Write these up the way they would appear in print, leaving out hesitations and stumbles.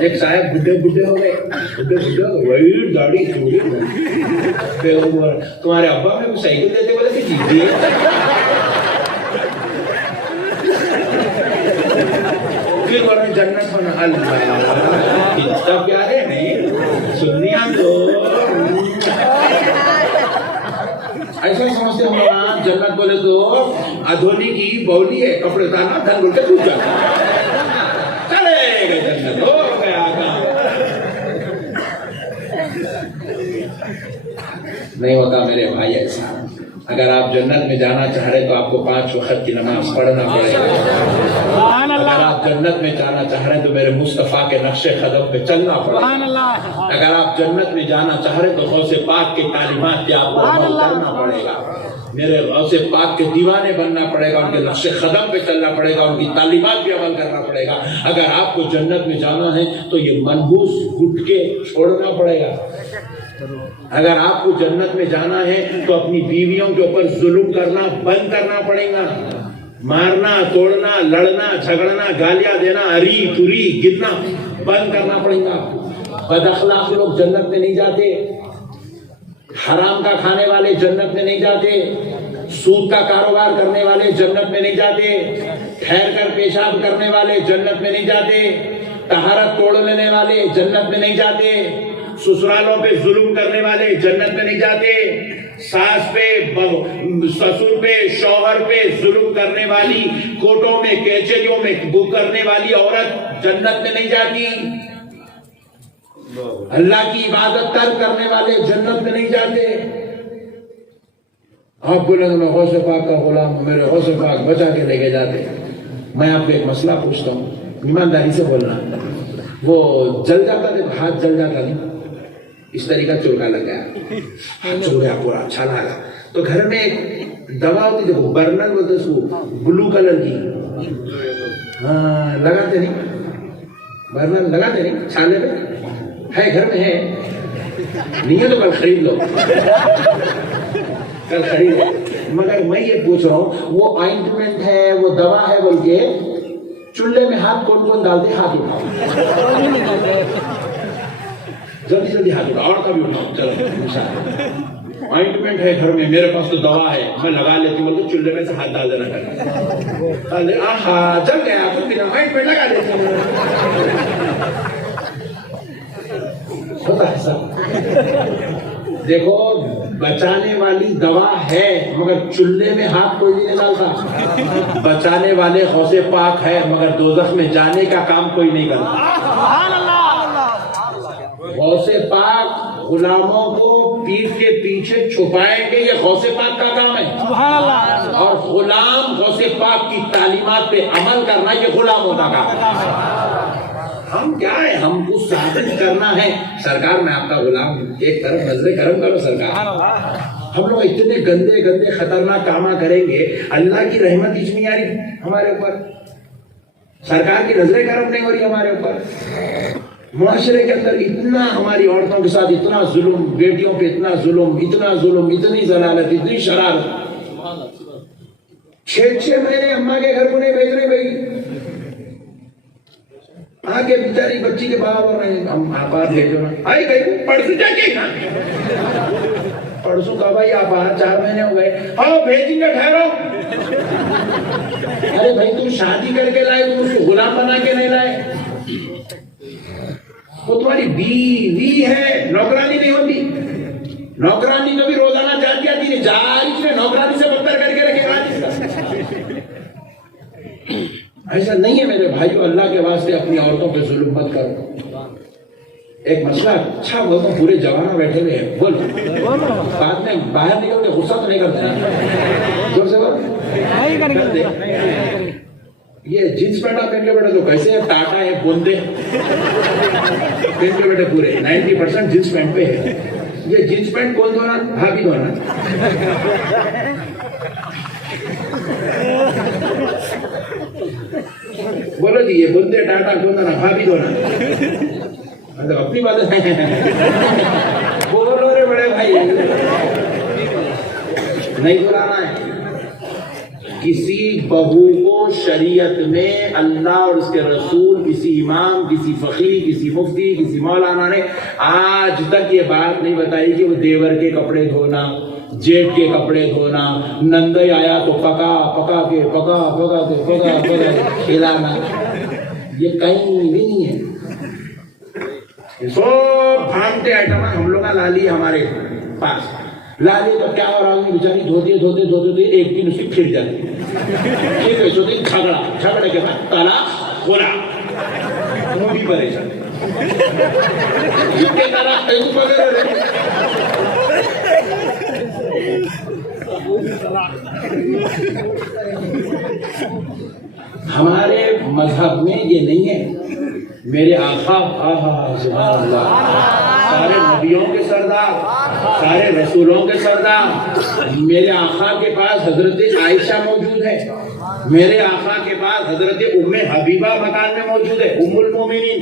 ایک صاحب بڈھے ہو گئے, وہی داڑھی چوڑی, تمہارے ابا میں سائیکل دیتے بولے کہ جیتی ہے. پھر بولے جنت بنا. اللہ کتنا پیارے نہیں سنیا تو ایسا سمجھتے ہوں گا. جنت بولے تو ادھونی کی بولی ہے, کپڑے اتارنا دھن بول کے ٹوٹ جاتا, چلے گئے جنت, ہو گیا کام. نہیں ہوتا میرے بھائی ایسا. اگر آپ جنت میں جانا چاہ رہے تو آپ کو 5 وقت کی نماز پڑھنا پڑے گا. اگر آپ جنت میں جانا چاہ رہے ہیں تو میرے مصطفیٰ کے نقش قدم پہ چلنا پڑے گا. اگر آپ جنت میں جانا چاہ رہے ہیں تو غوث پاک کی تعلیمات پہ آپ کو عمل کرنا پڑے گا. میرے غوث پاک کے دیوانے بننا پڑے گا, ان کے نقش قدم پہ چلنا پڑے گا, ان کی تعلیمات پہ عمل کرنا پڑے گا. اگر آپ کو جنت میں جانا ہے تو یہ منحوس گٹکے چھوڑنا پڑے گا. اگر آپ کو جنت میں جانا ہے تو اپنی بیویوں کے اوپر ظلم کرنا بند کرنا پڑے گا. مارنا, توڑنا, لڑنا, جھگڑنا, گالیاں دینا, اری تری گرنا بند کرنا پڑے گا. بد اخلاق لوگ جنت میں نہیں جاتے. حرام کا کھانے والے جنت میں نہیں جاتے. سود کا کاروبار کرنے والے جنت میں نہیں جاتے. ٹھہر کر پیشاب کرنے والے جنت میں نہیں جاتے. طہارت توڑ لینے والے جنت میں نہیں جاتے. سسرالوں پہ ظلم کرنے والے جنت میں نہیں جاتے. ساس پہ, سسر پہ, شوہر پہ ظلم کرنے والی, کوٹوں میں کچہریوں میں بک کرنے والی عورت جنت میں نہیں جاتی. اللہ کی عبادت ترک کرنے والے جنت میں نہیں جاتے. آپ بولیں گے میں غوث پاک کا غلام ہوں, میرے غوث پاک بچا کے لے کے جاتے. میں آپ کو ایک مسئلہ پوچھتا ہوں, ایمانداری سے بولنا. وہ جل جاتا تھا, ہاتھ جل جاتا نہیں, اس طریقہ چلکا لگ گیا, ہاتھ چل گیا پورا, اچھا لگا. تو گھر میں ایک دوا ہوتی دیکھو, برنل بولتے اس کو, بلو کلر کی, ہاں لگاتے نہیں, برنل لگاتے نہیں چھالے پہ, ہے گھر میں ہے نہیں ہے تو کل خرید لو, کل خرید لو. مگر میں یہ پوچھ رہا ہوں, وہ آئنٹمنٹ ہے, وہ دوا ہے, بلکہ چولہے میں ہاتھ کون کون ڈالتے, ہاتھ اٹھاؤ جلدی جلدی, ہاتھ اٹھاؤ, اور کبھی اٹھاؤ, چلو. آئنٹمنٹ ہے گھر میں, میرے پاس تو دوا ہے, میں لگا لیتی ہوں, چولہے میں سے ہاتھ ڈال دینا کرنا. آہا جل گیا تو پھر آئنٹمنٹ لگا دیتی ہوں. ہوتا ہے سب. دیکھو بچانے والی دوا ہے مگر چولہے میں ہاتھ کوئی نہیں ڈالتا. بچانے والے غوث پاک ہے مگر دوزخ میں جانے کا کام کوئی نہیں کرتا. غوث پاک غلاموں کو پیٹھ کے پیچھے چھپائیں گے, یہ غوث پاک کا کام ہے. اور غلام غوث پاک کی تعلیمات پہ عمل کرنا یہ غلاموں کا کام ہے. ہم کیا ہے, ہم کو ثابت کرنا ہے سرکار میں آپ کا غلام ہوں. ایک طرف نظر کرم کرو سرکار. ہم لوگ اتنے گندے گندے خطرناک کام کریں گے, اللہ کی رحمت ہی نہیں آ رہی ہمارے اوپر, سرکار کی نظر کرم نہیں ہو رہی ہمارے اوپر. معاشرے کے اندر اتنا ہماری عورتوں کے ساتھ اتنا ظلم, بیٹیوں پہ اتنا ظلم, اتنی ضلالت, اتنی شرارت. 6 مہینے اماں کے گھر کو نہیں بھیج رہے بھائی. آگے بیچاری بچی کے باپ اور ہم آپ بھیجو نا, آئی گئی پرسوں جا کے نا, پرسوں کا بھائی آپ 4 مہینے ہو گئے, ہاں بھیجیں گے, ٹھہرو. ارے بھائی تم شادی کر کے لائے, تم اس کو غلام بنا کے نہیں لائے. وہ تمہاری بیوی ہے, نوکرانی نہیں ہوتی. نوکرانی کو بھی روزانہ جاتی آتی نہیں, جاری میں نوکرانی سے بدتر کر کے رکھے گا. ایسا نہیں ہے میرے بھائیو, اللہ کے واسطے اپنی عورتوں پہ ظلم مت کرو. ایک مسئلہ اچھا بولتا ہوں, پورے جوانوں بیٹھے ہوئے ہیں, بول بعد میں باہر نکل کے غصہ تو نہیں کرتے نا, زور سے بول. یہ جینس پینٹ پہن کے بیٹھے تو کیسے ٹاٹا ہے, بوندے پہن کے بیٹھے, پورے 90% جینس پینٹ پہ ہے. یہ جینس پینٹ کون دھونا, بھابھی دھونا. بولو جی, یہ بندے ٹاٹا کون دھونا, بھابھی دھونا. اپنی بات بولو رے بڑے بھائی, نہیں دھلانا ہے. کسی بہو کو شریعت میں اللہ اور اس کے رسول، کسی امام، کسی فقیہ، کسی مفتی، کسی مولانا نے آج تک یہ بات نہیں بتائی کہ وہ دیور کے کپڑے دھونا، جیٹ کے کپڑے دھونا، نندے آیا تو پکا کے کھلانا، یہ کہیں بھی نہیں ہے۔ سب بھانتے آئٹم ہم لوگ کا لالی ہمارے پاس، لالی تو کیا ہو رہا ہے بیچاری دھوتے ایک دن اس کی پھر جاتی پھر جھگڑے کے بعد طلاق ہو رہا، وہ بھی پریشان ہمارے مذہب میں یہ نہیں ہے۔ میرے آقا سبحان اللہ، سارے نبیوں کے سردار، سارے رسولوں کے سردار، میرے آقا کے پاس حضرت عائشہ موجود ہے، میرے آقا کے پاس حضرت ام حبیبہ مکان میں موجود ہے، ام المومنین،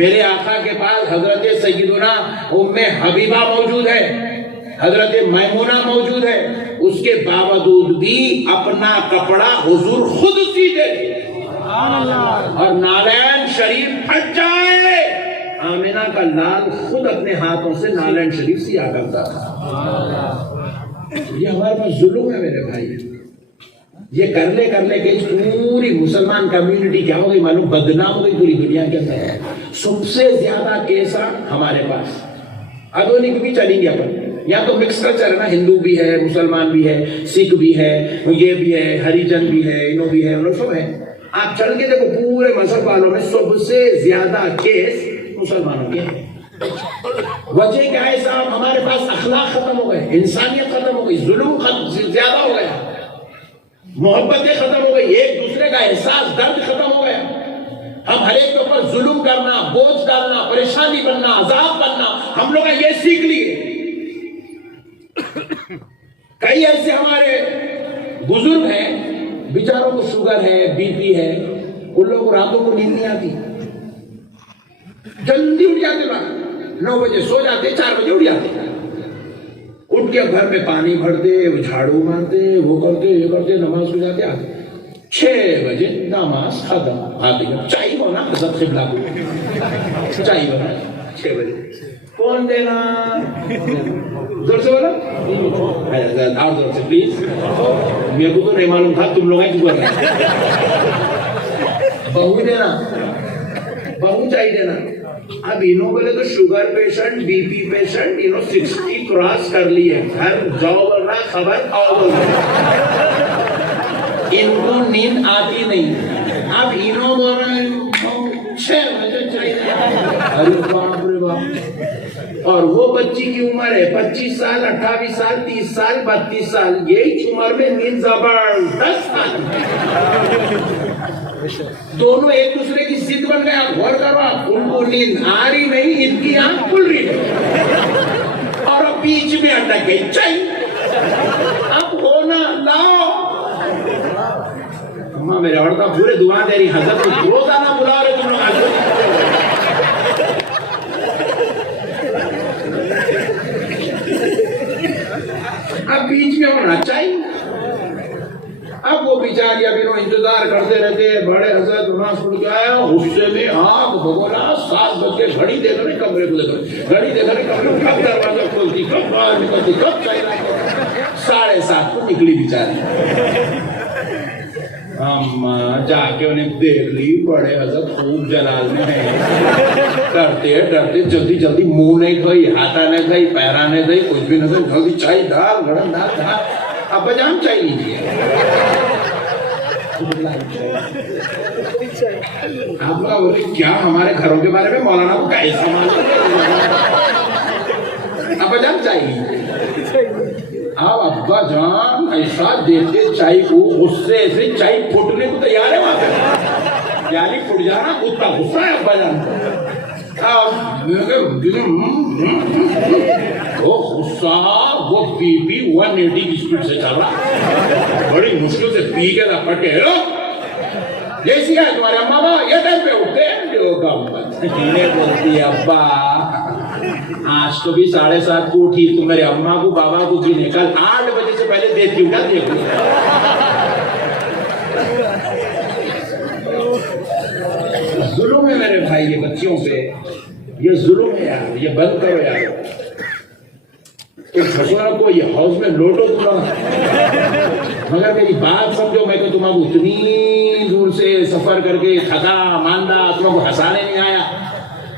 میرے آقا کے پاس حضرت سیدنا ام حبیبہ موجود ہے، حضرت میمونہ موجود ہے، اس کے باوجود بھی اپنا کپڑا حضور خود سیتے اور نالین شریف پھٹ جائے، آمینہ کا لال خود اپنے ہاتھوں سے نالین شریف سیا کرتا تھا۔ یہ ہمارے پاس ظلم ہے میرے بھائی، یہ کر لے کہ پوری مسلمان کمیونٹی کیا ہو گئی معلوم، بدنام ہو گئی پوری دنیا کے اندر۔ سب سے زیادہ کیسا ہمارے پاس، آدھونک بھی چلیں گے اپن، یا تو مکس کلچر ہے نا، ہندو بھی ہے، مسلمان بھی ہے، سکھ بھی ہے، یہ بھی ہے، ہریجن بھی ہے، انہوں بھی ہے، انہوں سب ہے۔ آپ چل کے دیکھو پورے مذہب والوں میں سب سے زیادہ کیس مسلمانوں کے ہیں۔ وجہ کیا ہے صاحب؟ ہمارے پاس اخلاق ختم ہو گئے، انسانیت ختم ہو گئی، ظلم زیادہ ہو گیا، محبتیں ختم ہو گئی، ایک دوسرے کا احساس درد ختم ہو گیا۔ ہم ہر ایک کے اوپر ظلم کرنا، بوجھ ڈالنا، پریشانی بننا، عذاب بننا، ہم لوگ یہ سیکھ لیے۔ کئی ایسے ہمارے بزرگ ہیں بیچاروں کو شوگر ہے، بی پی ہے، ان لوگوں کو راتوں کو نیند نہیں آتی، جلدی اٹھ جاتے، 9 بجے سو جاتے، 4 بجے اٹھ جاتے، اٹھ کے گھر میں پانی بھرتے، جھاڑو مارتے، وہ کرتے، یہ کرتے، نماز کو جاتے، آتے 6 بجے نماز ختم، آتے چائے ہونا حضرت قبلہ کو چائے ہونا 6 بجے کون دینا؟ زور سے بولا اور زور سے پلیز، میرے کو تو نہیں معلوم تھا، تم لوگ ہیں جو کرنا، بہو دینا، بہو چاہیے دینا۔ اب انہوں بولے تو sugar patient, B P patient, 60 cross کر لیے، گھر جاؤ بولنا، خبر آؤ بولنا، ان کو نیند آتی نہیں۔ اب انہوں بول رہے ہیں 6 بجے چاہیے، ارے باپ رے باپ، اور وہ بچی کی عمر ہے 25 سال، 28 سال، 30 سال، 32 سال، یہی عمر میں نیند زبردست آتی، دونوں ایک دوسرے کی ضد بن گئے۔ آپ غور کرو، ان کو نیند آ رہی نہیں، ان کی آنکھ کھل رہی ہے، اور اب بیچ میں اٹک گئی چاہیے، اب ہونا لاؤ۔ اماں میرے اور کا پورے دعا دے رہی، حضرت کو روزانہ بلا رہے تم لوگ آج۔ اب بیچ میں ہونا چاہیے۔ اب وہ بیچاری اب انہوں انتظار کرتے رہتے، بڑے حضرت نماز پڑھ کے آیا، غصے میں آنکھ بھگونا، 7 بجے گھڑی دیکھ رہے، کمرے کو دیکھ رہے، گھڑی دیکھ رہے، کمرے کو، کب دروازہ کھولتی، کب باہر نکلتی، کب چاہیے، 7:30 کو نکلی بیچاری۔ جا کے انہیں دیکھ لی، بڑے حضرت خوب جلال میں ہیں، ڈرتے ڈرتے جلدی منہ نہیں دھوئی، ہاتھا نہیں دھوئی، پیرا نہیں دھوئی، کچھ بھی نہیں دھوئی، جلدی چائے ڈال، گرم ڈال، ابا جان چائے لیجیے۔ آپ کا بولے کیا ہمارے گھروں کے بارے میں مولانا کو کیسا معلوم؟ ابا جان چائے لیجیے۔ اب ابا جان ایسا دیتے چائے کو، غصے سے چائے پھوٹنے کو تیار ہے وہاں پہ، یعنی پھٹ جانا، اتنا غصہ ہے ابا جان وہ غصہ، وہ بی پی 180 کی سپیڈ سے چل رہا، بڑی مشکل سے پی کے لپٹ کے، جیسی ہے تمہارے اماں با یہ ٹائم پہ اٹھتے ہیں، بولتی ابا آج تو بھی 7:30 کو اٹھی، تو میرے اماں کو بابا کو بھی کل 8 بجے سے پہلے دیکھ کے اٹھا دیکھو، بھائی یہ بچیوں پہ یہ ظلم ہے یار, یہ بند کرو یار. بھگوان کو یہ ہاؤس میں لوٹو تھوڑا, مگر میری بات سمجھو. میں تو تمہیں اتنی دور سے سفر کر کے تھکا ماندہ, تمہیں کو ہنسانے نہیں آیا.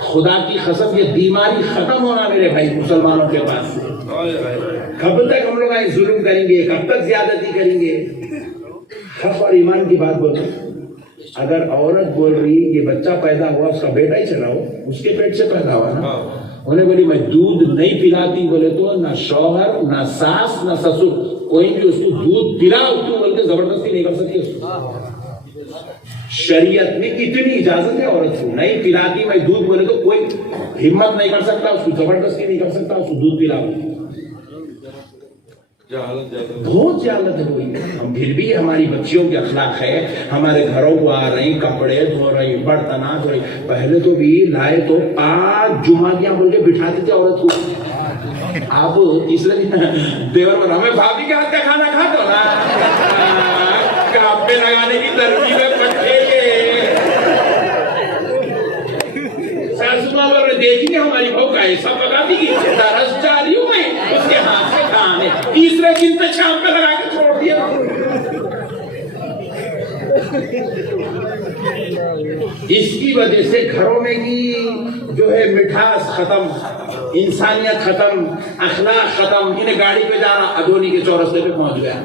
خدا کی قسم یہ بیماری ختم ہونا میرے بھائی مسلمانوں کے پاس سے. کب تک ہم لوگ ظلم کریں گے, کب تک زیادتی کریں گے؟ حق اور ایمان کی بات بولو. اگر عورت بول رہی کہ بچہ پیدا ہوا, اس کا بیٹا ہی چلا ہو, اس کے پیٹ سے پیدا ہوا نا, انہیں بولی میں دودھ نہیں پلاتی, بولے تو نہ شوہر نہ ساس نہ سسر کوئی بھی اس کو دودھ پلاؤ تو بول کے زبردستی نہیں کر سکتی. اس کو شریعت میں اتنی اجازت ہے عورت کو, نہیں پلاتی میں دودھ, بولے تو کوئی ہمت نہیں کر سکتا, اس کو زبردستی نہیں کر سکتا اس کو دودھ پلاؤ. بہت جہالت ہے وہی. ہم پھر بھی ہماری بچیوں کے اخلاق ہے, ہمارے گھروں کو آ رہی, کپڑے دھو رہی, برتن دھو رہی. پہلے تو بھی لائے تو 5 جمعیاں بول کے بٹھاتے تھے عورت کو. آپ تیسرے دن دیور بنا میں بھابھی کے ہاتھ کا کھانا کھاتا ہوں نا, کاپ پہ لگانے کی ترکیب ہے پٹھے کے. ساسو ماں بول رہے دیکھیے ہماری بہو کا ایسا پکاتی کی درس جا رہی ہوں میں, اس کے ہاتھ سے کھانے. تیسرے دن پہ شام پہ لگا کے چھوڑ دیا. اس کی وجہ سے گھروں میں کی جو ہے مٹھاس ختم, انسانیت ختم, اخلاق ختم. انہیں گاڑی پہ جانا, ادونی کے چورستے پہ پہنچ گیا,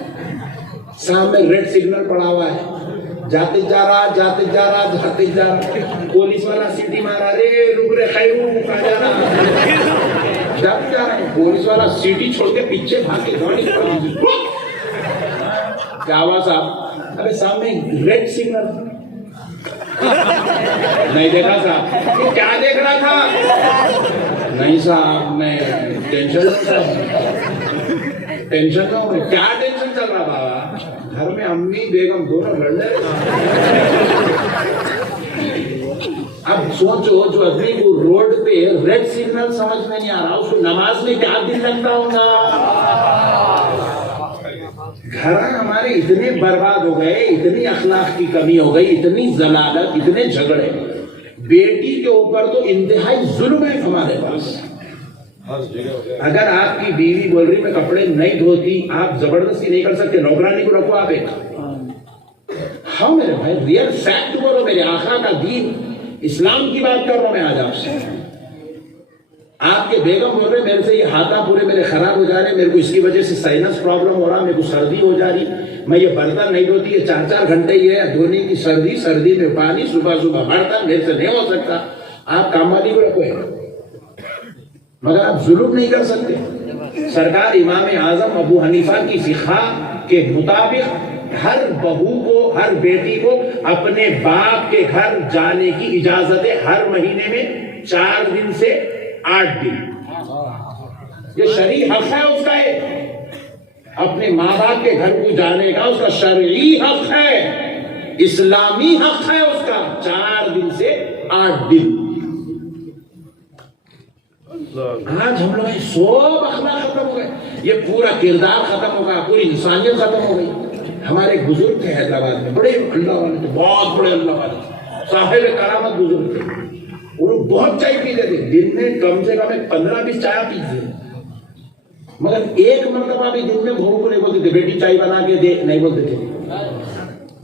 سامنے ریڈ سگنل پڑا ہوا ہے, جاتے جا رہا, پولیس والا سیٹی مارا, رے رک رے خیرو کہا جا رہا, جاتے جا رہا ہے, پولیس والا سیٹی چھوڑ کے پیچھے بھاگ کے گاڑی کیا آواز صاحب, ارے سامنے ریڈ سگنل نہیں دیکھا صاحب, کیا دیکھ رہا تھا؟ نہیں صاحب میں ٹینشن میں. کیا ٹینشن چل رہا بابا؟ گھر میں امی بیگم دونوں لڑ رہے. اب سوچو جو آدمی کو روڈ پہ ریڈ سگنل سمجھ میں نہیں آ رہا, اس کو نماز میں کیا دل لگتا ہوگا؟ گھر ہمارے اتنے برباد ہو گئے, اتنی اخلاق کی کمی ہو گئی, اتنی ضلالت, اتنے جھگڑے. بیٹی کے اوپر تو انتہائی ظلم ہے ہمارے پاس. اگر آپ کی بیوی بول رہی میں کپڑے نہیں دھوتی, آپ زبردستی نہیں کر سکتے, نوکرانی کو رکھو آپ ایک. ہاں میرے بھائی ریئل فیکٹ بولو, میرے آقا کا دین اسلام کی بات کر رہا ہوں میں آج آپ سے. آپ کے بیگم بول رہے میرے سے یہ ہاتھا پورے میرے خراب ہو جا رہے, میرے کو اس کی وجہ سے سائنس پرابلم ہو رہا, میرے کو سردی ہو جا رہی, میں یہ برتن نہیں دھوتی, یہ 4 گھنٹے یہ دھونے کی سردی میں پانی, صبح برتن, میرے سے نہیں ہو سکتا. آپ کام والی کو رکھو, مگر آپ ظلم نہیں کر سکتے. سرکار امام اعظم ابو حنیفہ کی فقہ کے مطابق ہر بہو کو, ہر بیٹی کو اپنے باپ کے گھر جانے کی اجازت ہے, ہر مہینے میں 4 دن سے 8 دن. یہ شرعی حق ہے اس کا, اپنے ماں باپ کے گھر کو جانے کا اس کا شرعی حق ہے, اسلامی حق ہے اس کا. 4 دن سے 8 دن. آج ہم لوگ سب اخلاق ختم ہو گئے, یہ پورا کردار ختم ہو گیا, پوری انسانیت ختم ہو گئی. ہمارے ایک بزرگ تھے حیدرآباد میں, بڑے اللہ والے تھے, بہت بڑے اللہ والے, صاحب کرامت بزرگ تھے. وہ لوگ بہت چائے پیتے تھے, دن میں کم سے کم 15-20 چائے پیتے تھے, مگر ایک مرتبہ بھی دن میں بہو کو نہیں بولتے تھے بیٹی چائے بنا کے دے, نہیں بولتے تھے.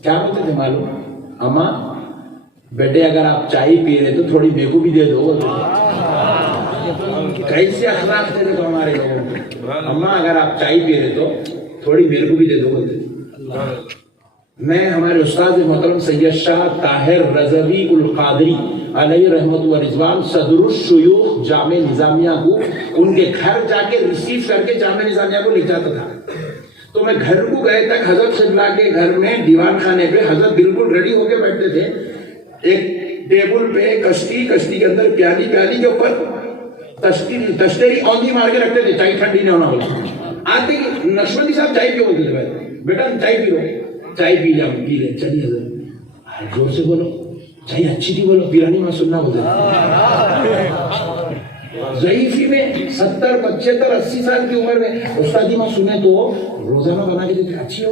کیا بولتے تھے معلوم؟ اماں بیٹے اگر آپ چائے پی رہے تو تھوڑی میرے کو بھی دے دو بولتے تھے. کیسے اخلاق تھے دیکھو ہمارے لوگوں کو. اماں اگر آپ چائے پی رہے تو تھوڑی میرے کو بھی دے دو بولتے تھے. میں ہمارے استاد محترم سید شاہ طاہر رضوی القادری علیہ رحمت و رضوان صدر الشیوخ جامع نظامیہ کو ان کے گھر جا کے ریسیو کر کے جامع نظامیہ کو لے جاتا تھا. تو میں گھر کو گئے تک حضرت شجلا کے گھر میں دیوان خانے پہ حضرت بالکل ریڈی ہو کے بیٹھتے تھے. ایک ٹیبل پہ کشتی کے اندر پیالی کے اوپر تشتری اوندھی مار کے رکھتے تھے, چائے ٹھنڈی نہیں ہونا بولتے. آتے کہ نشمتی صاحب چائے پیو بولتے تھے, بیٹا چائے پی لو, چائے پی لے, چلیے زور سے بولو, چائے اچھی تھی بولو, پیرانی ماں سننا بولتے تھے. ضعیفی میں 70, 75, 80 سال کی عمر میں استادی ماں سنے تو روزانہ بنا کے دیتے, اچھی ہو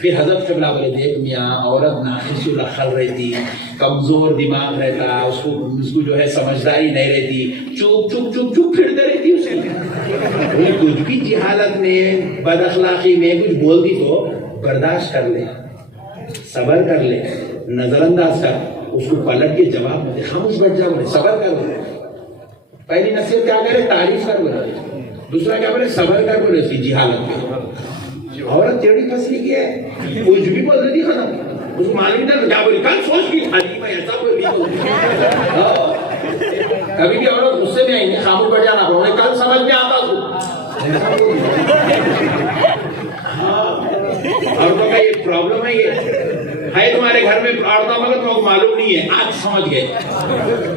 پھر حضرت قبلہ بولے دیکھ میاں عورت ناقص العقل رہتی، کمزور دماغ رہتا، اس کو جو ہے سمجھداری نہیں رہتی، چپ چپ چپ چپ پھرتے رہتی اس کے کچھ بھی جہالت میں بد اخلاقی میں کچھ بول دی تو برداشت کر لے، صبر کر لے، نظر انداز کر، اس کو پلٹ کے جواب دے، خاموش بیٹھ جا، بولے صبر کر بولے، پہلی نصیحت کیا کرے تعریف کر بولے، دوسرا کیا بولے صبر کر بولے اس کی جہالت میں. عورت ٹیڑھی پھنسی کی ہے، کچھ بھی بول رہی تھی ختم، اس کو معلوم تھا کیا بولی، کل سوچ کی خالی میں ایسا بول رہی. کبھی بھی عورت غصے میں آئی نہیں، خاموش بیٹھ جانا پڑا، کل سمجھ میں آتا اس کو. عورتوں کا یہ پرابلم ہے، یہ ہے تمہارے گھر میں عورتوں مگر تم کو معلوم نہیں ہے، آج سمجھ گئے.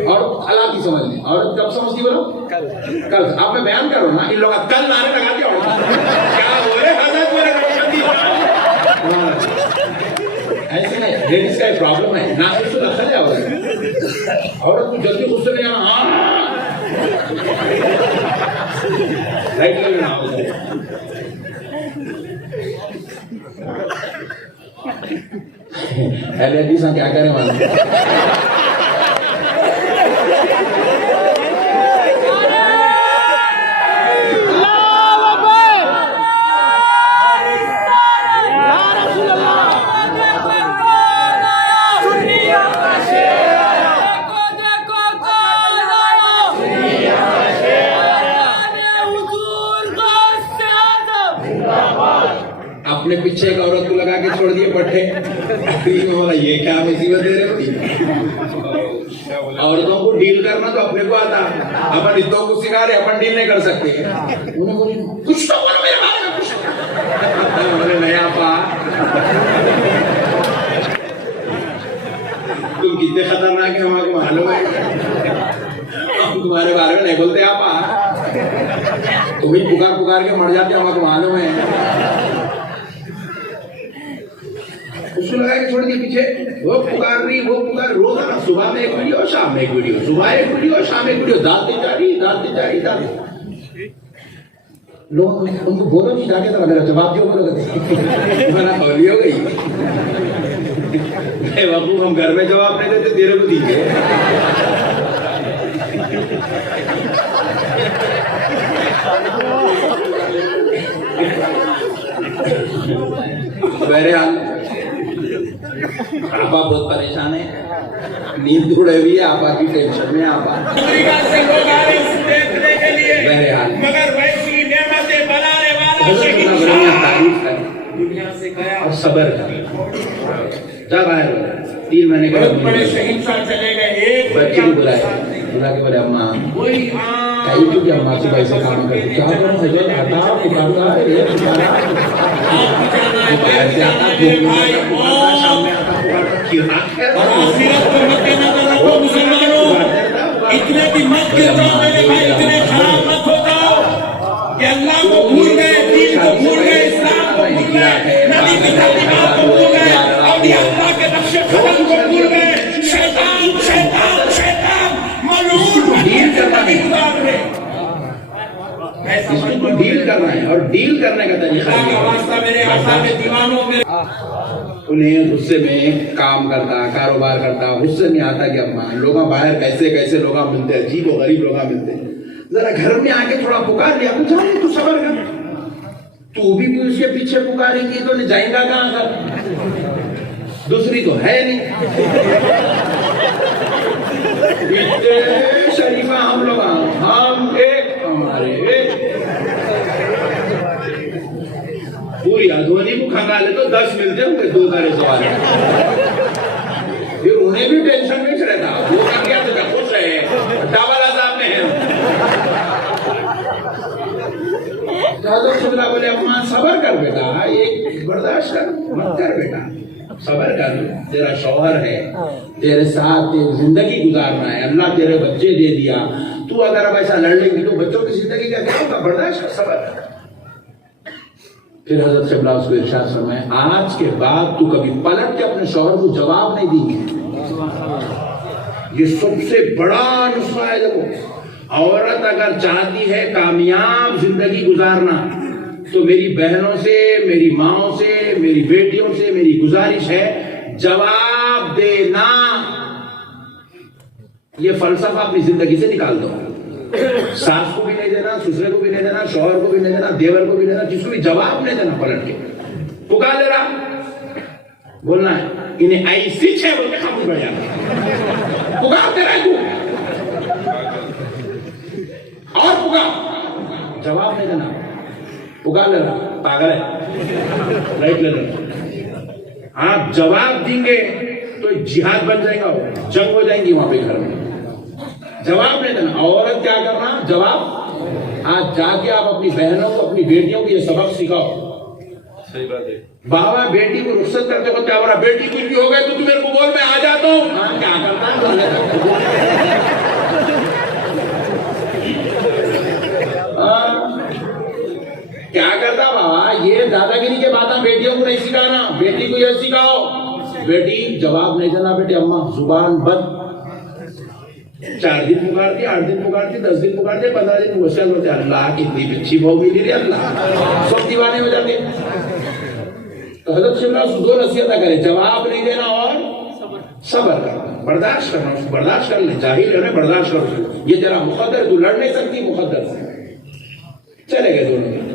اور اللہ کی سمجھ لیں، عورت کب سمجھتی بولو؟ کل. آپ میں بیان کرو نا، ان لوگ کل نعرے لگاتے ہو کیا ہو رہے حضرت بولے ایسے نہیں. لیڈیز کا ایک پرابلم ہے، ناقص العقل ہے عورت کو جلدی غصے میں آنا، رائٹ کرنا اہل حدیث ہم کیا کریں معلوم. اپنے پیچھے ایک عورت کو لگا کے چھوڑ دیے پٹھے، یہ کیا مصیبت دے رہے. عورتوں کو ڈیل کرنا تو اپنے کو آتا، اپن اتوں کو سکھا رہے، اپن ڈیل نہیں کر سکتے. انہیں بولی کچھ تو کرو میرے بارے میں، کچھ بولے نہیں آپا تم کتنے خطرناک ہیں ہمارے کو معلوم ہے، ہم تمہارے بارے میں نہیں بولتے آپا، تمہیں پکار پکار کے مر جاتے ہمارے کو معلوم ہے. اس کو لگا کے چھوڑ دیا پیچھے، وہ پکار رہی، وہ پکار، روزانہ صبح میں ایک ویڈیو، شام میں ایک ویڈیو، صبح ایک ویڈیو، شام میں ایک ویڈیو، دانتے جا رہی. لوگ ان کو بولو نہیں جا کے تو میرا جواب جو بولو گا ہولی ہو گئی. بابو ہم گھر میں جواب نہیں دیتے، تیرے کو دیجیے. بہرحال آپا بہت پریشان ہے، نیند اڑے ہوئی ہے، آپا کی ٹینشن میں آپا. بہرحال اور صبر جا باہر. 3 مہینے کے بعد بچے کو بلایا، بلا کے بولے اماں کہیں تو کیا اماں سے پیسے کام کرتے کیا کروں حضرت آتا پکارتا ہے یہ اتنے بھی مت گر جاؤ میرے بھائی، اتنے خراب مت ہو جاؤ کہ اللہ کو بھول گئے، دین کو بھول گئے، اسلام کو بھول گئے، نبی کی تعلیمات کو بھول گئے، اولیاء اللہ کے نقش قدم کو بھول گئے. شیطان شیطان شیطان ملعون ڈیل کرنا ہے، گزار رہے. اس کو ڈیل کرنا ہے، اور ڈیل کرنے کا طریقہ انہیں غصے میں کام کرتا، کاروبار کرتا، غصے میں آتا کہ اب لوگ باہر کیسے کیسے لوگ ملتے ہیں، عجیب و غریب لوگ ملتے ہیں، ذرا گھر میں آ کے تھوڑا پکار لیا، جانے تو صبر کر، تو بھی اس کے پیچھے پکاریں گی تو جائیں گا کہاں کر، دوسری تو ہے نہیں. شریفہ ہم لوگ، ہم ایک ہمارے ایک پوری ادھونی کو کھنگا لے تو 10 ملتے ہوں گے، 2 سارے سوال ہیں. پھر انہیں بھی ٹینشن نہیں رہتا، وہ کر گیا تو کیا خوش رہے، ڈبل عذاب میں ہے. حضرت صدرہ بولے اماں صبر کر بیٹا، ایک برداشت کر، مت کر بیٹا، صبر کر، تیرا شوہر ہے، تیرے ساتھ زندگی گزارنا ہے، اللہ تیرے بچے دے دیا، تو اگر اب ایسا لڑ لیں گی تو بچوں کی زندگی کا کیا ہوگا، برداشت کر، صبر کر. پھر حضرت قبلہ اس کو ارشاد فرمائے آج کے بعد تو کبھی پلٹ کے اپنے شوہر کو جواب نہیں دیں گے. یہ سب سے بڑا نسخہ ہے. دیکھو عورت اگر چاہتی ہے کامیاب زندگی گزارنا تو میری بہنوں سے، میری ماؤں سے، میری بیٹیوں سے میری گزارش ہے، جواب دینا۔ یہ فلسفہ اپنی زندگی سے نکال دو۔ ساس کو بھی نہیں دینا، سسرے کو بھی نہیں دینا، شوہر کو بھی نہیں دینا، دیور کو بھی نہیں دینا، جس کو بھی جواب نہیں دینا پلٹ کے۔ پکار دے رہا بولنا ہے، انہیں ایسی چھے بول کے خاموش بیٹھ جانا۔ پکار دے رہا ہے تو اور پکار، جواب نہیں دینا، پکار لے رہا پاگل ہے، رائٹ لے رہا۔ آپ جواب دیں گے تو جہاد بن جائے گا، جنگ ہو جائیں گی وہاں پہ گھر میں۔ جواب نہیں دینا۔ عورت کیا کرنا؟ جواب۔ آج جا کے آپ اپنی بہنوں کو، اپنی بیٹیوں کو یہ سبق سکھاؤ۔ صحیح بات ہے۔ بابا بیٹی کو رخصت کرتے ہو کیا بڑا، بیٹی کچھ بھی ہو گئے تو تو میرے کو بول، میں آ جاتا ہوں۔ ہاں کیا کرتا ہے؟ کیا کرتا بابا؟ یہ دادا گیری کے باتیں بیٹیوں کو نہیں سکھانا، بیٹی کو یہ سکھاؤ، بیٹی جواب نہیں دینا، بیٹی اماں زبان بند۔ 4 دن پکارتی، 8 دن پکارتی، 10 دن پکارتی، 15 دن مشکل ہوتے، اللہ کتنی اچھی بہو ملی رہی، اللہ سب دیوانے ہو جاتے۔ تو حضرت شملہ دو نصیحتیں کرے، جواب نہیں دینا اور صبر کرنا، برداشت کرنا، برداشت کر لیں، جاہل ہے برداشت کرو، یہ تیرا مقدر، تو لڑ نہیں سکتی مقدر سے۔ چلے گئے دونوں دن،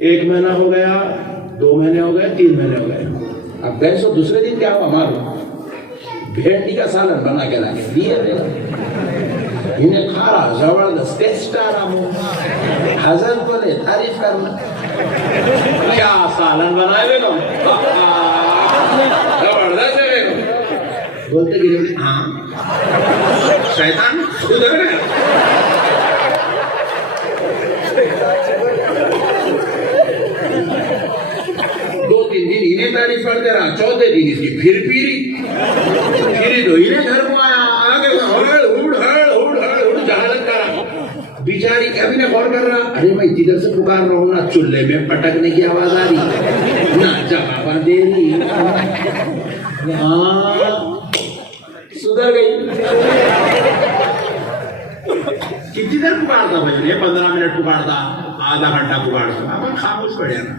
1 مہینہ ہو گیا، 2 مہینے ہو گئے، 3 مہینے ہو گئے۔ اب گئے سو دوسرے دن کیا ہوا، مارو بھیڑی کا سالن بنا کے لا کے دیے، انہیں کھا رہا، زبردست ٹیسٹ آ رہا، حضرت بولے تعریف کرنا، کیا سالن بنائے بیگم، زبردست ہے بیگم۔ بولتے کہ ہاں شیطان ادھر گیا۔ انہیں تعریف کرتے رہا، چوتھے دن اس کی پھر پیری تو انہیں گھر کو آیا، آگے ہڑ جہالت کرا بیچاری، ابھی نے غور کر رہا، ارے میں ادھر سے پکار رہا ہوں، نہ چولہے میں پٹکنے کی آواز آ رہی، نہ جواب دے رہی، ہاں سدھر گئی۔ کتنی دیر پکارتا بھائی، 15 منٹ پکارتا، آدھا گھنٹہ پکارتا، خاموش پڑ جانا،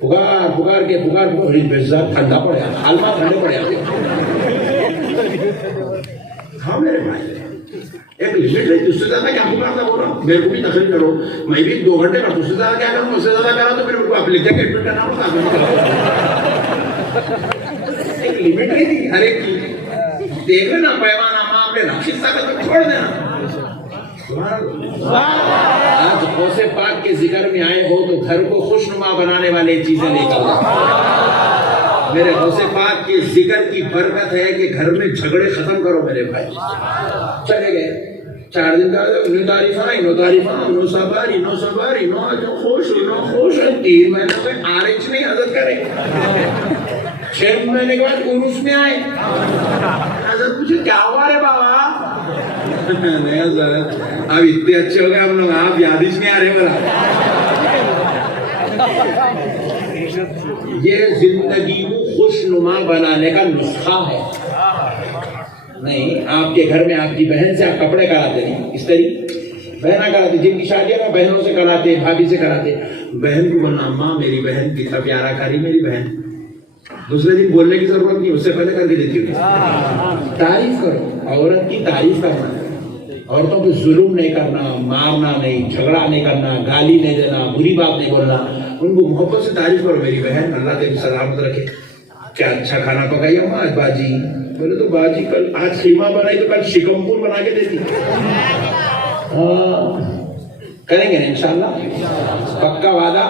پکار کے ٹھنڈا پڑ جاتا، حلوہ ٹھنڈے پڑ جاتے۔ ہاں میرے بھائی، ایک لمٹ رہی، اس سے زیادہ کیا پکارتا بول رہا، میرے کو بھی تقریر کرو، میں بھی 2 گھنٹے کرتا، اس سے زیادہ کیا کروں، اس سے زیادہ کرا تو پھر آپ لکھ کے ایڈمٹ کرنا ہوگا۔ ایک لمٹ رہی تھی ہر ایک کی، دیکھ لینا پیمانہ ماں پہ نا، شکستہ کا تو چھوڑ دینا۔ آج غوث پاک کے ذکر میں آئے ہو تو گھر کو خوشنما بنانے والے چیزیں لے کر جاؤ۔ میرے غوث پاک کے ذکر کی برکت ہے کہ گھر میں جھگڑے ختم کرو میرے بھائی۔ چلے گئے 4 دن کا، انہوں تعریفہ، خوش 3 مہینے میں آرچ نہیں حضرت کرے، 6 مہینے کے بعد عرس میں آئے، حضرت پوچھے کیا ہوا رے بابا؟ نہیں حضرت اب اتنے اچھے ہو گئے ہم لوگ، آپ یادش نہیں آ رہے بلا۔ یہ زندگی کو خوشنما بنانے کا نسخہ ہے۔ نہیں آپ کے گھر میں آپ کی بہن سے آپ کپڑے کراتے نہیں، اس طریقے بہنیں کراتے، جن کی شادیاں میں بہنوں سے کراتے، بھابھی سے کراتے، بہن کو بولنا ماں میری بہن کتنا پیارا کاری میری بہن، دوسرے دن بولنے کی ضرورت نہیں، اس سے پہلے کر کے دیتی ہوگی۔ تعریف کرو، عورت کی تعریف کرنا، عورتوں پہ ظلم نہیں کرنا، مارنا نہیں، جھگڑا نہیں کرنا، گالی نہیں دینا، بری بات نہیں بولنا، ان کو محبت سے تعریف کرو، میری بہن اللہ تیری سلامت رکھے، کیا اچھا کھانا پکائی اماں آج باجی، بولے تو باجی کل آج خیمہ بنائی تو کل شکم پور بنا کے دیتی۔ کریں گے نا انشاءاللہ، پکا وعدہ،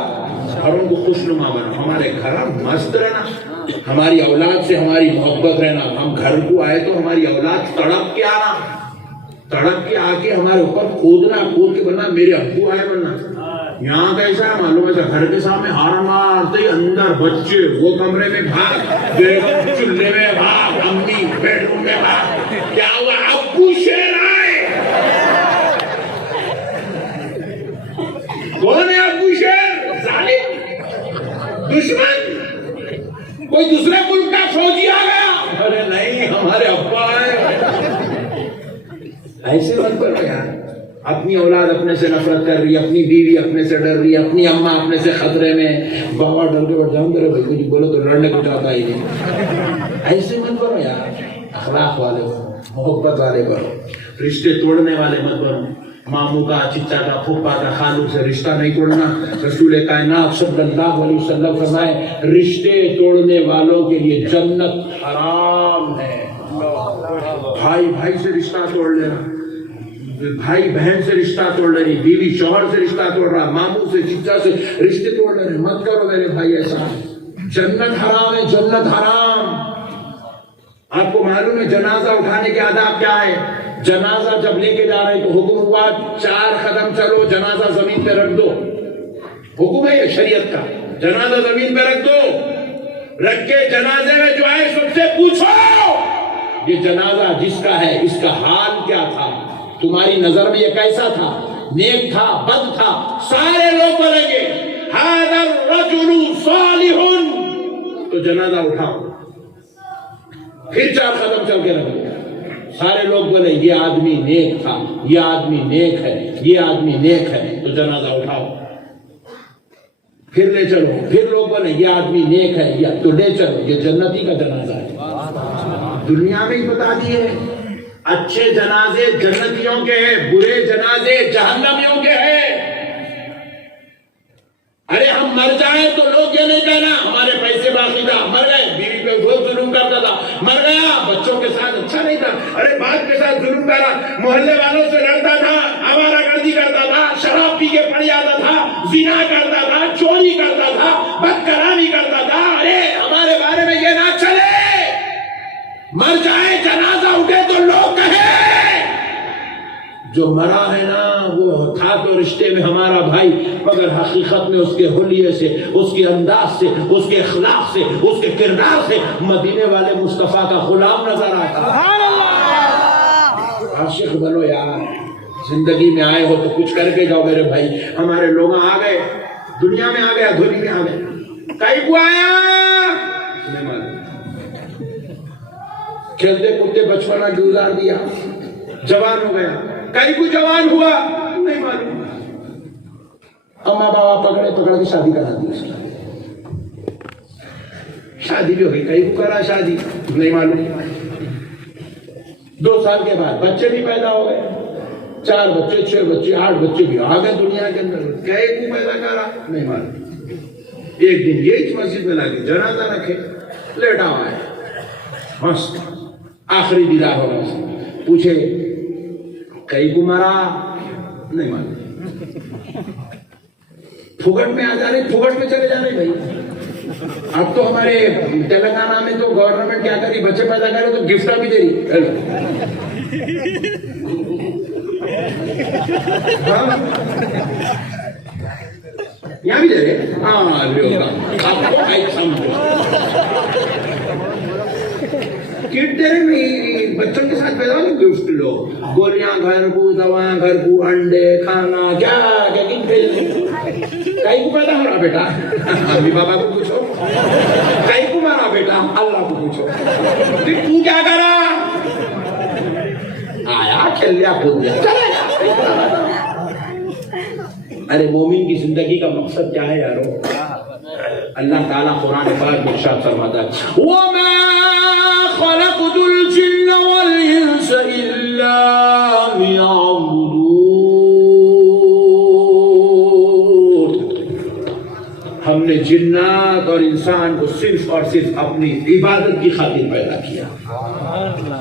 اور ان کو خوشنما بنا، ہمارے گھر مست رہنا، ہماری اولاد سے ہماری محبت رہنا، ہم گھر کو آئے تو ہماری اولاد تڑپ کے آنا، تڑپ کے آ کے ہمارے اوپر کودنا، کود کے بننا میرے ابو آئے بننا۔ یہاں کیسا ہے معلوم ہے، گھر کے سامنے ہارن مارتے ہی اندر بچے وہ کمرے میں بھاگ، بیگم چولہے میں بھاگ، امی بیڈ روم میں بھاگ، کیا ہوا ابو شیر آئے، کون ہے ابو شیر؟ ظالم دشمن، کوئی دوسرے ملک کا فوجی آ گیا، ارے نہیں ہمارے ابا آئے، ایسے مت کرو یار، اپنی اولاد اپنے سے نفرت کر رہی ہے، اپنی بیوی اپنے سے ڈر رہی ہے، اپنی اماں اپنے سے خطرے میں، بابا ڈر کے بیٹھ جاؤں تیرے بھائی کچھ بولو تو لڑنے کو چاہتا ہی نہیں۔ ایسے مت کرو یار، اخلاق والے بنو، محبت والے بنو، رشتے توڑنے والے مت بنو۔ ماموں کا، چچا کا، پھوپھا کا، خالو سے رشتہ نہیں توڑنا۔ رسول کائنات صلی اللہ علیہ وسلم فرمائے رشتے توڑنے والوں کے لیے جنت حرام ہے۔ بھائی بھائی سے رشتہ توڑ لینا، بھائی بہن سے رشتہ توڑ لے رہی، بیوی شوہر سے رشتہ توڑ رہا، ماموں سے چچا سے رشتے توڑ لے رہے، مت کرو میرے بھائی ایسا۔ جنت حرام ہے، جنت حرام۔ آپ کو معلوم ہے جنازہ اٹھانے کے آداب کیا ہے؟ جنازہ جب لے کے جا رہے تو حکم ہوا 4 قدم چلو، جنازہ زمین پہ رکھ دو۔ حکم ہے یہ شریعت کا، جنازہ زمین پہ رکھ دو، رکھ کے جنازے میں جو آئے سب سے پوچھو یہ جنازہ جس کا ہے اس کا حال کیا تھا، تمہاری نظر میں یہ کیسا تھا، نیک تھا، بد تھا؟ سارے لوگ بولیں گے ھذا الرجل صالح، تو جنازہ اٹھاؤ، پھر 4 قدم چل کے رکھو۔ سارے لوگ بولے یہ آدمی نیک تھا، یہ آدمی نیک ہے، یہ آدمی نیک ہے، تو جنازہ اٹھاؤ، پھر لے چلو۔ پھر لوگ بولے یہ آدمی نیک ہے، یا تو لے چلو، یہ جنتی کا جنازہ ہے۔ دنیا میں ہی بتا دیے اچھے جنازے جنتیوں کے ہیں، برے جنازے جہنمیوں کے ہیں۔ ارے ہم مر جائیں تو لوگ یہ نہیں کہنا ہمارے پیسے باقی تھا، مر گئے، بیوی پہ بہت ظلم کرتا تھا، مر گیا، بچوں کے ساتھ اچھا نہیں تھا، ارے باپ کے ساتھ ظلم کرا، محلے والوں سے لڑتا تھا، آوارہ گردی کرتا تھا، شراب پی کے پڑ جاتا تھا، زنا کرتا تھا، چوری کرتا تھا، بدکرامی کرتا تھا، ارے ہمارے بارے میں یہ نہ چلے۔ مر جائے جنازہ اٹھے تو لوگ کہیں جو مرا ہے نا وہ تھا تو رشتے میں ہمارا بھائی، مگر حقیقت میں اس کے حلیے سے، اس کے انداز سے، اس کے اخلاق سے، اس کے کردار سے مدینے والے مصطفیٰ کا غلام نظر آتا۔ عاشق بنو یار، زندگی میں آئے ہو تو کچھ کر کے جاؤ میرے بھائی۔ ہمارے لوگ آ گئے، دنیا میں آ گئے، ادھوری میں آ گئے، کئی کو آیا نہیں معلوم، کھیلتے کودتے بچپنا گزار دیا، جوان ہو گیا، کئی کو جوان ہوا نہیں معلوم، اما بابا پکڑ کے شادی کرا دی، شادی بھی ہو گئی، کئی کو کرا شادی نہیں معلوم، 2 سال کے بعد بچے بھی پیدا ہو گئے، 4 بچے، 6 بچے، 8 بچے بھی آ گئے دنیا کے اندر، کئی کو پیدا کرا نہیں معلوم۔ ایک دن یہ مسجد میں لا کے جنازہ رکھے، لیٹا ہوا ہے مست، آخری دیدار ہو رہا، پوچھے کئی کو مرا نہیں معلوم، پھگٹ میں آ جا رہے، پھگٹ میں چلے جا رہے بھائی۔ اب تو ہمارے تلنگانہ میں تو گورنمنٹ کیا کری، بچے پیدا کرے تو گفٹ بھی دے رہی، یہاں بھی دے رہے، ہاں آپ کو کٹ دے رہے، بچوں کے ساتھ پیدا ہو گفٹ لو، گولیاں گھر کو، دوائیں گھر کو، انڈے کھانا، کیا کٹ دے کئی کو پیدا ہو رہا بیٹا، امی بابا کو پوچھو، کئی کو مارا بیٹا، اللہ کو پوچھو، تو کیا کرا، آیا کھیل لیا کود لیا چلا گیا۔ ارے مومن کی زندگی کا مقصد کیا ہے یارو؟ اللہ تعالیٰ قرآن پاک میں ارشاد فرماتا ہے وَمَا خَلَقْتُ الْجِنَّ وَالْإِنسَ إِلَّا لِيَعْبُدُونِ، ہم نے جنات اور انسان کو صرف اور صرف اپنی عبادت کی خاطر پیدا کیا۔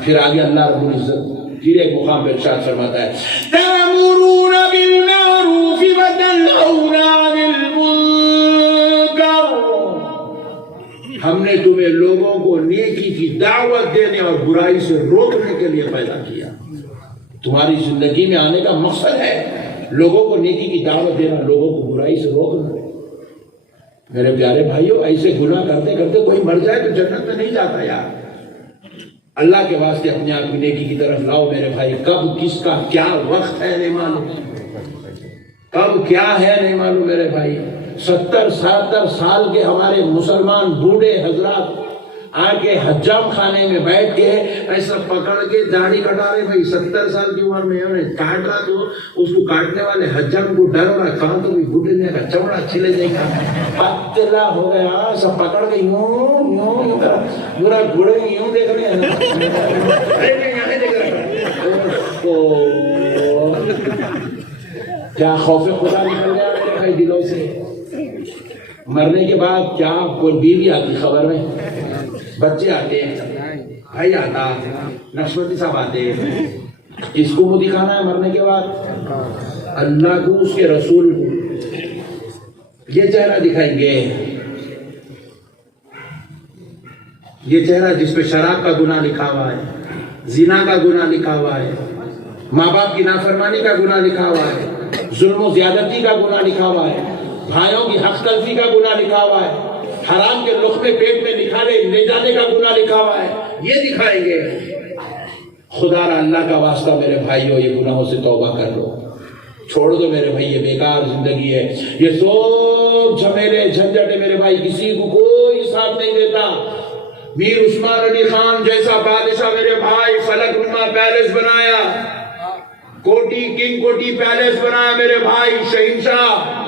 پھر آگے اللہ رب العزت پھر ایک مقام پر ارشاد فرماتا ہے تَأْمُرُونَ بِالْمَعْرُوفِ وَتَنْهَوْنَ عَنِ الْمُنكَرِ، ہم نے تمہیں لوگوں کو نیکی کی دعوت دینے اور برائی سے روکنے کے لیے پیدا کیا۔ تمہاری زندگی میں آنے کا مقصد ہے لوگوں کو نیکی کی دعوت دینا، لوگوں کو برائی سے روکنا۔ میرے پیارے بھائیوں، ایسے گناہ کرتے کرتے کوئی مر جائے تو جنت میں نہیں جاتا یار۔ اللہ کے واسطے اپنے آپ کی نیکی کی طرف لاؤ میرے بھائی۔ کب کس کا کیا وقت ہے نہیں معلوم، کب کیا ہے نہیں معلوم میرے بھائی۔ 70 سال کے ہمارے مسلمان بوڑھے حضرات آ کے حجام خانے میں بیٹھ کے ایسا پکڑ کے داڑھی کٹا رہے بھائی 70 سال کی عمر میں انہیں کاٹ رہا تو اس کو کاٹنے والے حجام کو ڈر ہو رہا کہاں تو بھی گھٹنے کا چمڑا چھلے جائے گا پتلا ہو گیا سب پکڑ کے یوں پورا گھوڑے یوں دیکھ رہے ہیں کیا خوف خدا نکل گیا بھائی دلوں سے مرنے کے بعد کیا کوئی بیوی آتی خبر میں بچے آتے ہیں بھائی آتا نقشبندی صاحب آتے ہیں اس کو منہ دکھانا ہے مرنے کے بعد اللہ کو اس کے رسول کو یہ چہرہ دکھائیں گے یہ چہرہ جس پہ شراب کا گناہ لکھا ہوا ہے زنا کا گناہ لکھا ہوا ہے ماں باپ کی نافرمانی کا گناہ لکھا ہوا ہے ظلم و زیادتی کا گناہ لکھا ہوا ہے بھائیوں کی حق تلفی کا گناہ لکھا ہوا ہے حرام کے لقمے پیٹ میں نکالے لے جانے کا گناہ لکھا ہوا ہے یہ دکھائیں گے خدا را اللہ کا واسطہ میرے بھائیوں یہ گناہوں سے توبہ کر لو چھوڑ دو میرے بھائی یہ بیکار زندگی ہے یہ سب جھمیلے جھنجھٹ میرے بھائی کسی کو کوئی ساتھ نہیں دیتا میر عثمان علی خان جیسا بادشاہ میرے بھائی فلک نما پیلس بنایا کوٹی کنگ کوٹی پیلس بنایا میرے بھائی شہنشاہ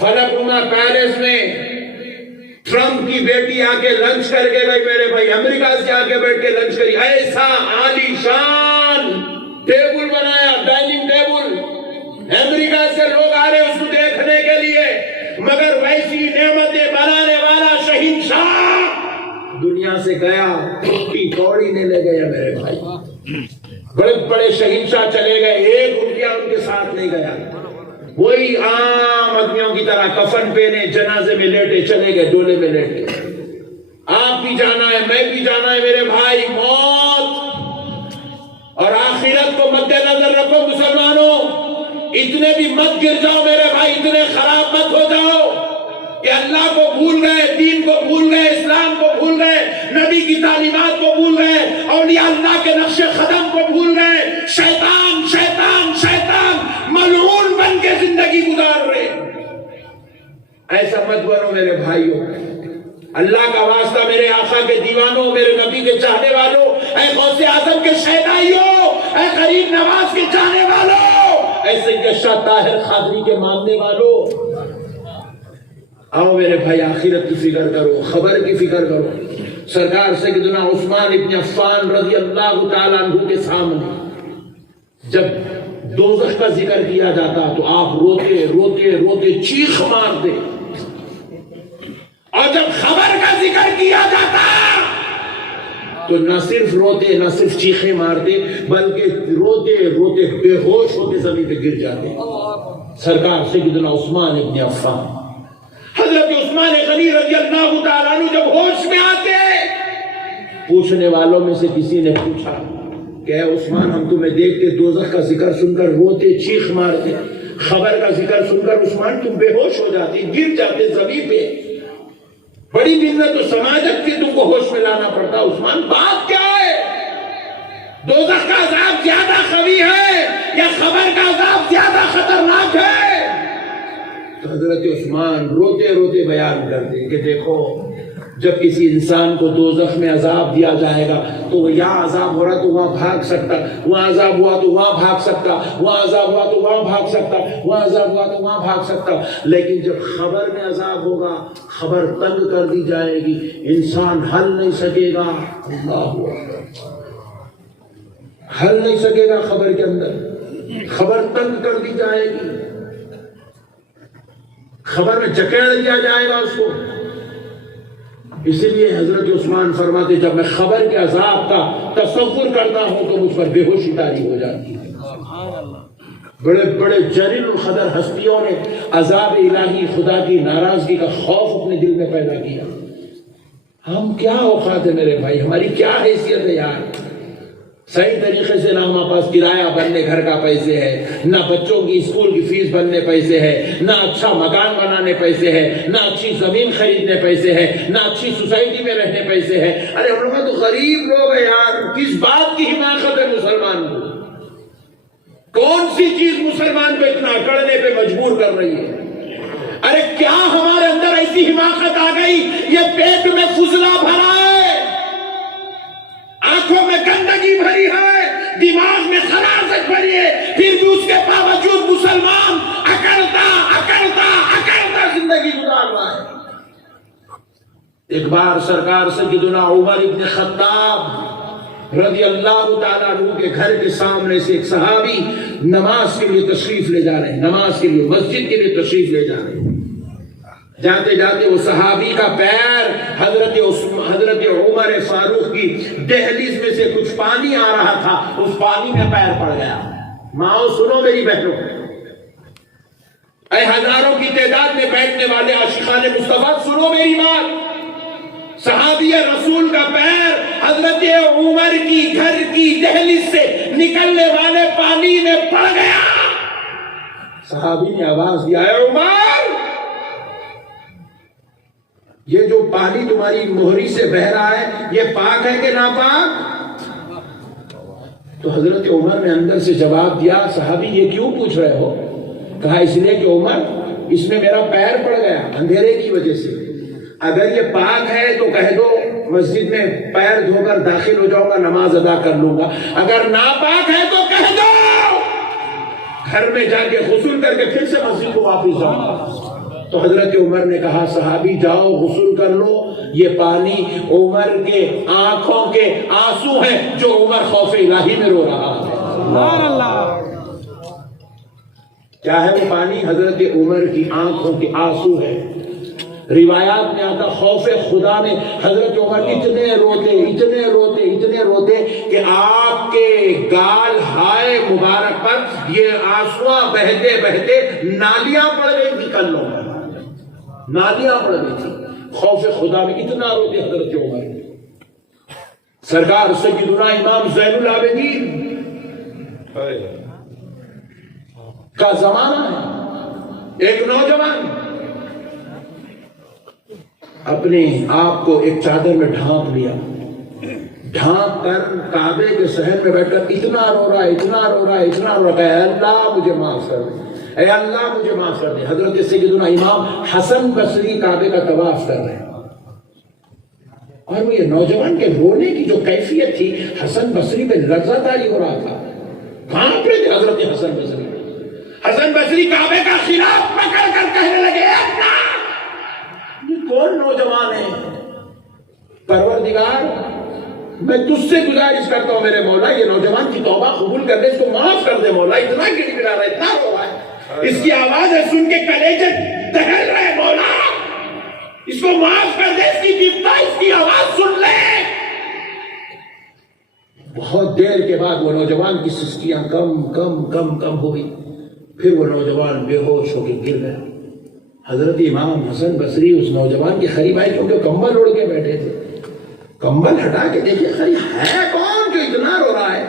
فلک نما پیلس میں ٹرمپ کی بیٹی آ کے لنچ کر کے گئی میرے بھائی امریکہ سے آ کے بیٹھ کے لنچ کری ایسا عالی شان ٹیبل بنایا ڈائننگ ٹیبل امریکہ سے لوگ آ رہے اس کو دیکھنے کے لیے مگر ویسی نعمتیں بنانے والا شہنشاہ دنیا سے گیا ٹوٹی کوڑی نہیں لے گیا میرے بھائی بڑے بڑے شہنشاہ چلے گئے ایک روپیہ ان کے ساتھ نہیں گیا وہی عام آدمیوں کی طرح کفن پہنے جنازے میں لیٹے چلے گئے ڈولے میں لیٹے آپ بھی جانا ہے میں بھی جانا ہے میرے بھائی موت اور آخرت کو مد نظر رکھو مسلمانوں اتنے بھی مت گر جاؤ میرے بھائی اتنے خراب مت ہو جاؤ کہ اللہ کو بھول گئے دین کو بھول گئے اسلام کو بھول گئے نبی کی تعلیمات کو بھول گئے اولیاء اللہ کے نقش قدم کو بھول گئے شیطان شیطان شیطان ملعون بن کے زندگی گزار رہے ایسا مت بنو میرے بھائیوں اللہ کا واسطہ میرے آقا کے دیوانوں میرے نبی کے چاہنے والوں اے غوث اعظم کے شیدائیوں اے غریب نواز کے چاہنے والوں اے سید شاہ طاہر قادری کے ماننے والوں آؤ میرے بھائی آخرت کی فکر کرو خبر کی فکر کرو سرکار سیدنا عثمان ابن عفان رضی اللہ تعالیٰ عنہ کے سامنے جب دوزخ کا ذکر کیا جاتا تو آپ روتے روتے روتے چیخ مارتے اور جب خبر کا ذکر کیا جاتا تو نہ صرف روتے نہ صرف چیخیں مارتے بلکہ روتے روتے بے ہوش ہوتے زمین پہ گر جاتے سرکار سیدنا عثمان ابن عفان حضرت عثمان غنی رضی اللہ تعالیٰ عنہ جب ہوش میں آتے پوچھنے والوں میں سے کسی نے پوچھا کہ اے عثمان ہم تمہیں دیکھتے دوزخ کا ذکر سن کر روتے چیخ مارتے خبر کا ذکر سن کر عثمان تم بے ہوش ہو جاتے گر جاتے زمین پہ بڑی محنت و سماجت کی تم کو ہوش میں لانا پڑتا عثمان بات کیا ہے دوزخ کا عذاب زیادہ قوی ہے یا خبر کا عذاب زیادہ خطرناک ہے حضرت عثمان روتے روتے بیان کرتے ہیں کہ دیکھو جب کسی انسان کو دوزخ میں عذاب دیا جائے گا تو یہاں عذاب ہو رہا تو وہاں بھاگ سکتا وہاں عذاب ہوا تو وہاں بھاگ سکتا وہاں عذاب ہوا تو وہاں بھاگ سکتا وہاں عذاب ہوا تو وہاں بھاگ سکتا لیکن جب خبر میں عذاب ہوگا خبر تنگ کر دی جائے گی انسان ہل نہیں سکے گا اللہ ہل نہیں سکے گا خبر کے اندر خبر تنگ کر دی جائے گی خبر میں جکڑ دیا جائے گا اس کو اسی لیے حضرت عثمان فرماتے جب میں خبر کے عذاب کا تصور کرتا ہوں تو مجھ پر بے ہوشی طاری ہو جاتی ہے بڑے بڑے جلیل القدر ہستیوں نے عذاب الہی خدا کی ناراضگی کا خوف اپنے دل میں پیدا کیا ہم کیا اوقات ہے میرے بھائی ہماری کیا حیثیت ہے یار صحیح طریقے سے نہ ہمارے پاس کرایہ بننے گھر کا پیسے ہے نہ بچوں کی اسکول کی فیس بننے پیسے ہے نہ اچھا مکان بنانے پیسے ہے نہ اچھی زمین خریدنے پیسے ہے نہ اچھی سوسائٹی میں رہنے پیسے ہے ارے ہم لوگ تو غریب لوگ ہیں یار کس بات کی حماقت ہے مسلمان کو کون سی چیز مسلمان کو اتنا اکڑنے پہ مجبور کر رہی ہے ارے کیا ہمارے اندر ایسی حماقت آ گئی یہ پیٹ میں فضلہ بھرا ہے ایک بار سرکار سیدنا عمر ابن خطاب رضی اللہ تعالیٰ عنہ کے گھر کے سامنے سے ایک صحابی نماز کے لیے تشریف لے جا رہے ہیں، نماز کے لیے مسجد کے لیے تشریف لے جا رہے ہیں۔ جاتے جاتے وہ صحابی کا پیر حضرت عمر فاروق کی دہلیز میں سے کچھ پانی آ رہا تھا، اس پانی میں پیر پڑ گیا۔ ماؤں سنو میری بہنوں، اے ہزاروں کی تعداد میں بیٹھنے والے عاشقان مصطفیٰ سنو میری بات، صحابی رسول کا پیر حضرت عمر کی گھر کی دہلیز سے نکلنے والے پانی میں پڑ گیا۔ صحابی نے آواز دیا، اے عمر، یہ جو پانی تمہاری مہری سے بہ رہا ہے یہ پاک ہے کہ ناپاک؟ تو حضرت عمر نے اندر سے جواب دیا، صحابی یہ کیوں پوچھ رہے ہو؟ کہا اس لیے کہ عمر، اس میں میرا پیر پڑ گیا اندھیرے کی وجہ سے، اگر یہ پاک ہے تو کہہ دو مسجد میں پیر دھو کر داخل ہو جاؤں گا، نماز ادا کر لوں گا، اگر ناپاک ہے تو کہہ دو گھر میں جا کے غسل کر کے پھر سے مسجد کو واپس جاؤں گا۔ تو حضرت عمر نے کہا صحابی جاؤ غسل کر لو، یہ پانی عمر کے آنکھوں کے آنسو ہیں جو عمر خوف الہی میں رو رہا ہے۔ سبحان اللہ۔ کیا ہے وہ پانی؟ حضرت عمر کی آنکھوں کے آنسو ہے۔ روایات میں آتا خوف خدا میں حضرت عمر اتنے روتے کہ آپ کے گال ہائے مبارک پر یہ آنسواں بہتے بہتے نالیاں پڑ گئی تھی، کلوں میں نالیاں پڑ گئی تھی، خوف خدا میں اتنا روتے حضرت عمر۔ سرکار سیدنا امام زین العابدین کا زمانہ ہے، ایک نوجوان اپنے آپ کو ایک چادر میں ڈھانپ لیا، ڈھانپ کر کعبے کے صحن میں بیٹھ کر اتنا رو رہا ہے، اے اللہ مجھے معاف کر دے، اے اللہ مجھے معاف کر دے۔ حضرت سیدنا امام حسن بصری کعبے کا طواف کر رہے ہیں، اور وہ یہ نوجوان کے رونے کی جو کیفیت تھی، حسن بصری پہ لرزہ طاری ہو رہا تھا، کانپ رہے تھے حضرت حسن بصری۔ حسن بصری کعبے کا خلاف پکڑ کر کہنے لگے، اللہ یہ کون نوجوان ہے؟ پروردگار میں تجھ سے گزارش کرتا ہوں میرے مولا، یہ نوجوان کی توبہ قبول کر دے، اس کو معاف کر دے مولا، اتنا گڑ گڑا رہا ہے، اتنا رو رہا ہے، اس کی آواز ہے سن کے کلیجے دہل رہے، مولا اس کو معاف کر دے، اس کی بیپتا اس کی آواز سن لے۔ بہت دیر کے بعد وہ نوجوان کی سسکیاں کم ہوئی، پھر وہ نوجوان بے ہوش ہو کے گر گیا۔ حضرت امام حسن بصری اس نوجوان کے قریب آئے کیونکہ کمبل اوڑھ کے بیٹھے تھے، کمبل ہٹا کے دیکھے خری ہے کون جو اتنا رو رہا ہے؟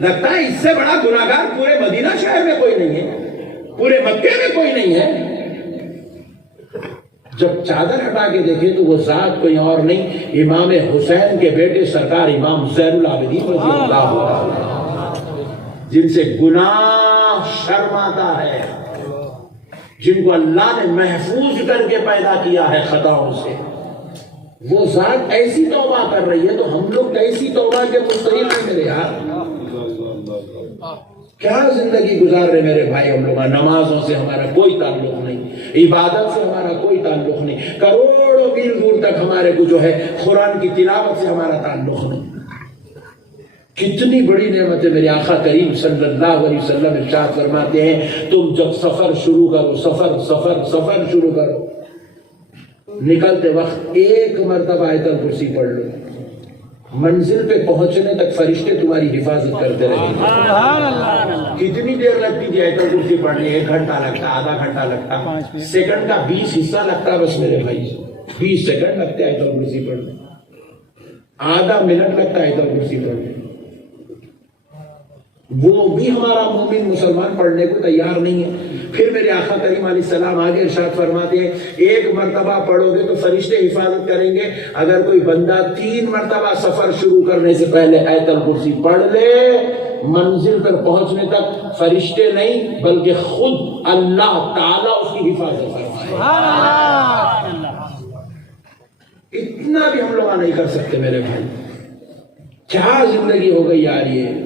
لگتا ہے اس سے بڑا گناہگار پورے مدینہ شہر میں کوئی نہیں ہے، پورے مکے میں کوئی نہیں ہے۔ جب چادر ہٹا کے دیکھے تو وہ ذات کوئی اور نہیں، امام حسین کے بیٹے سرکار امام زین العابدین رضی اللہ عنہ، جن سے گناہ شرم آتا ہے، جن کو اللہ نے محفوظ کر کے پیدا کیا ہے خطاؤں سے، وہ ذات ایسی توبہ کر رہی ہے تو ہم لوگ ایسی توبہ کے مستحق ہیں میرے یار۔ کیا زندگی گزار رہے میرے بھائی ہم لوگ، نمازوں سے ہمارا کوئی تعلق نہیں، عبادت سے ہمارا کوئی تعلق نہیں، کروڑوں میل دور تک ہمارے کو جو ہے قرآن کی تلاوت سے ہمارا تعلق نہیں۔ کتنی بڑی نعمت ہے میرے آقا کریم صلی اللہ علیہ وسلم ارشاد فرماتے ہیں، تم جب سفر شروع کرو، سفر شروع کرو، نکلتے وقت ایک مرتبہ آیت الکرسی پڑھ لو، منزل پہ پہنچنے تک فرشتے تمہاری حفاظت کرتے رہیں گے۔ کتنی دیر لگتی تھی آیت الکرسی پڑھنے؟ 1 گھنٹہ لگتا، آدھا گھنٹہ لگتا، سیکنڈ کا 20 حصہ لگتا، بس میرے بھائی 20 سیکنڈ لگتے آیت الکرسی پڑھنے، آدھا منٹ لگتا آیت الکرسی پڑھنے۔ وہ بھی ہمارا مومن مسلمان پڑھنے کو تیار نہیں ہے۔ پھر میرے آقا کریم علیہ السلام آگے ارشاد فرماتے ہیں، 1 مرتبہ پڑھو گے تو فرشتے حفاظت کریں گے، اگر کوئی بندہ 3 مرتبہ سفر شروع کرنے سے پہلے آیت الکرسی پڑھ لے، منزل پر پہنچنے تک فرشتے نہیں بلکہ خود اللہ تعالیٰ اس کی حفاظت فرمائے۔ اتنا بھی ہم لوگ نہیں کر سکتے میرے بھائی، کیا زندگی ہو گئی یار یہ۔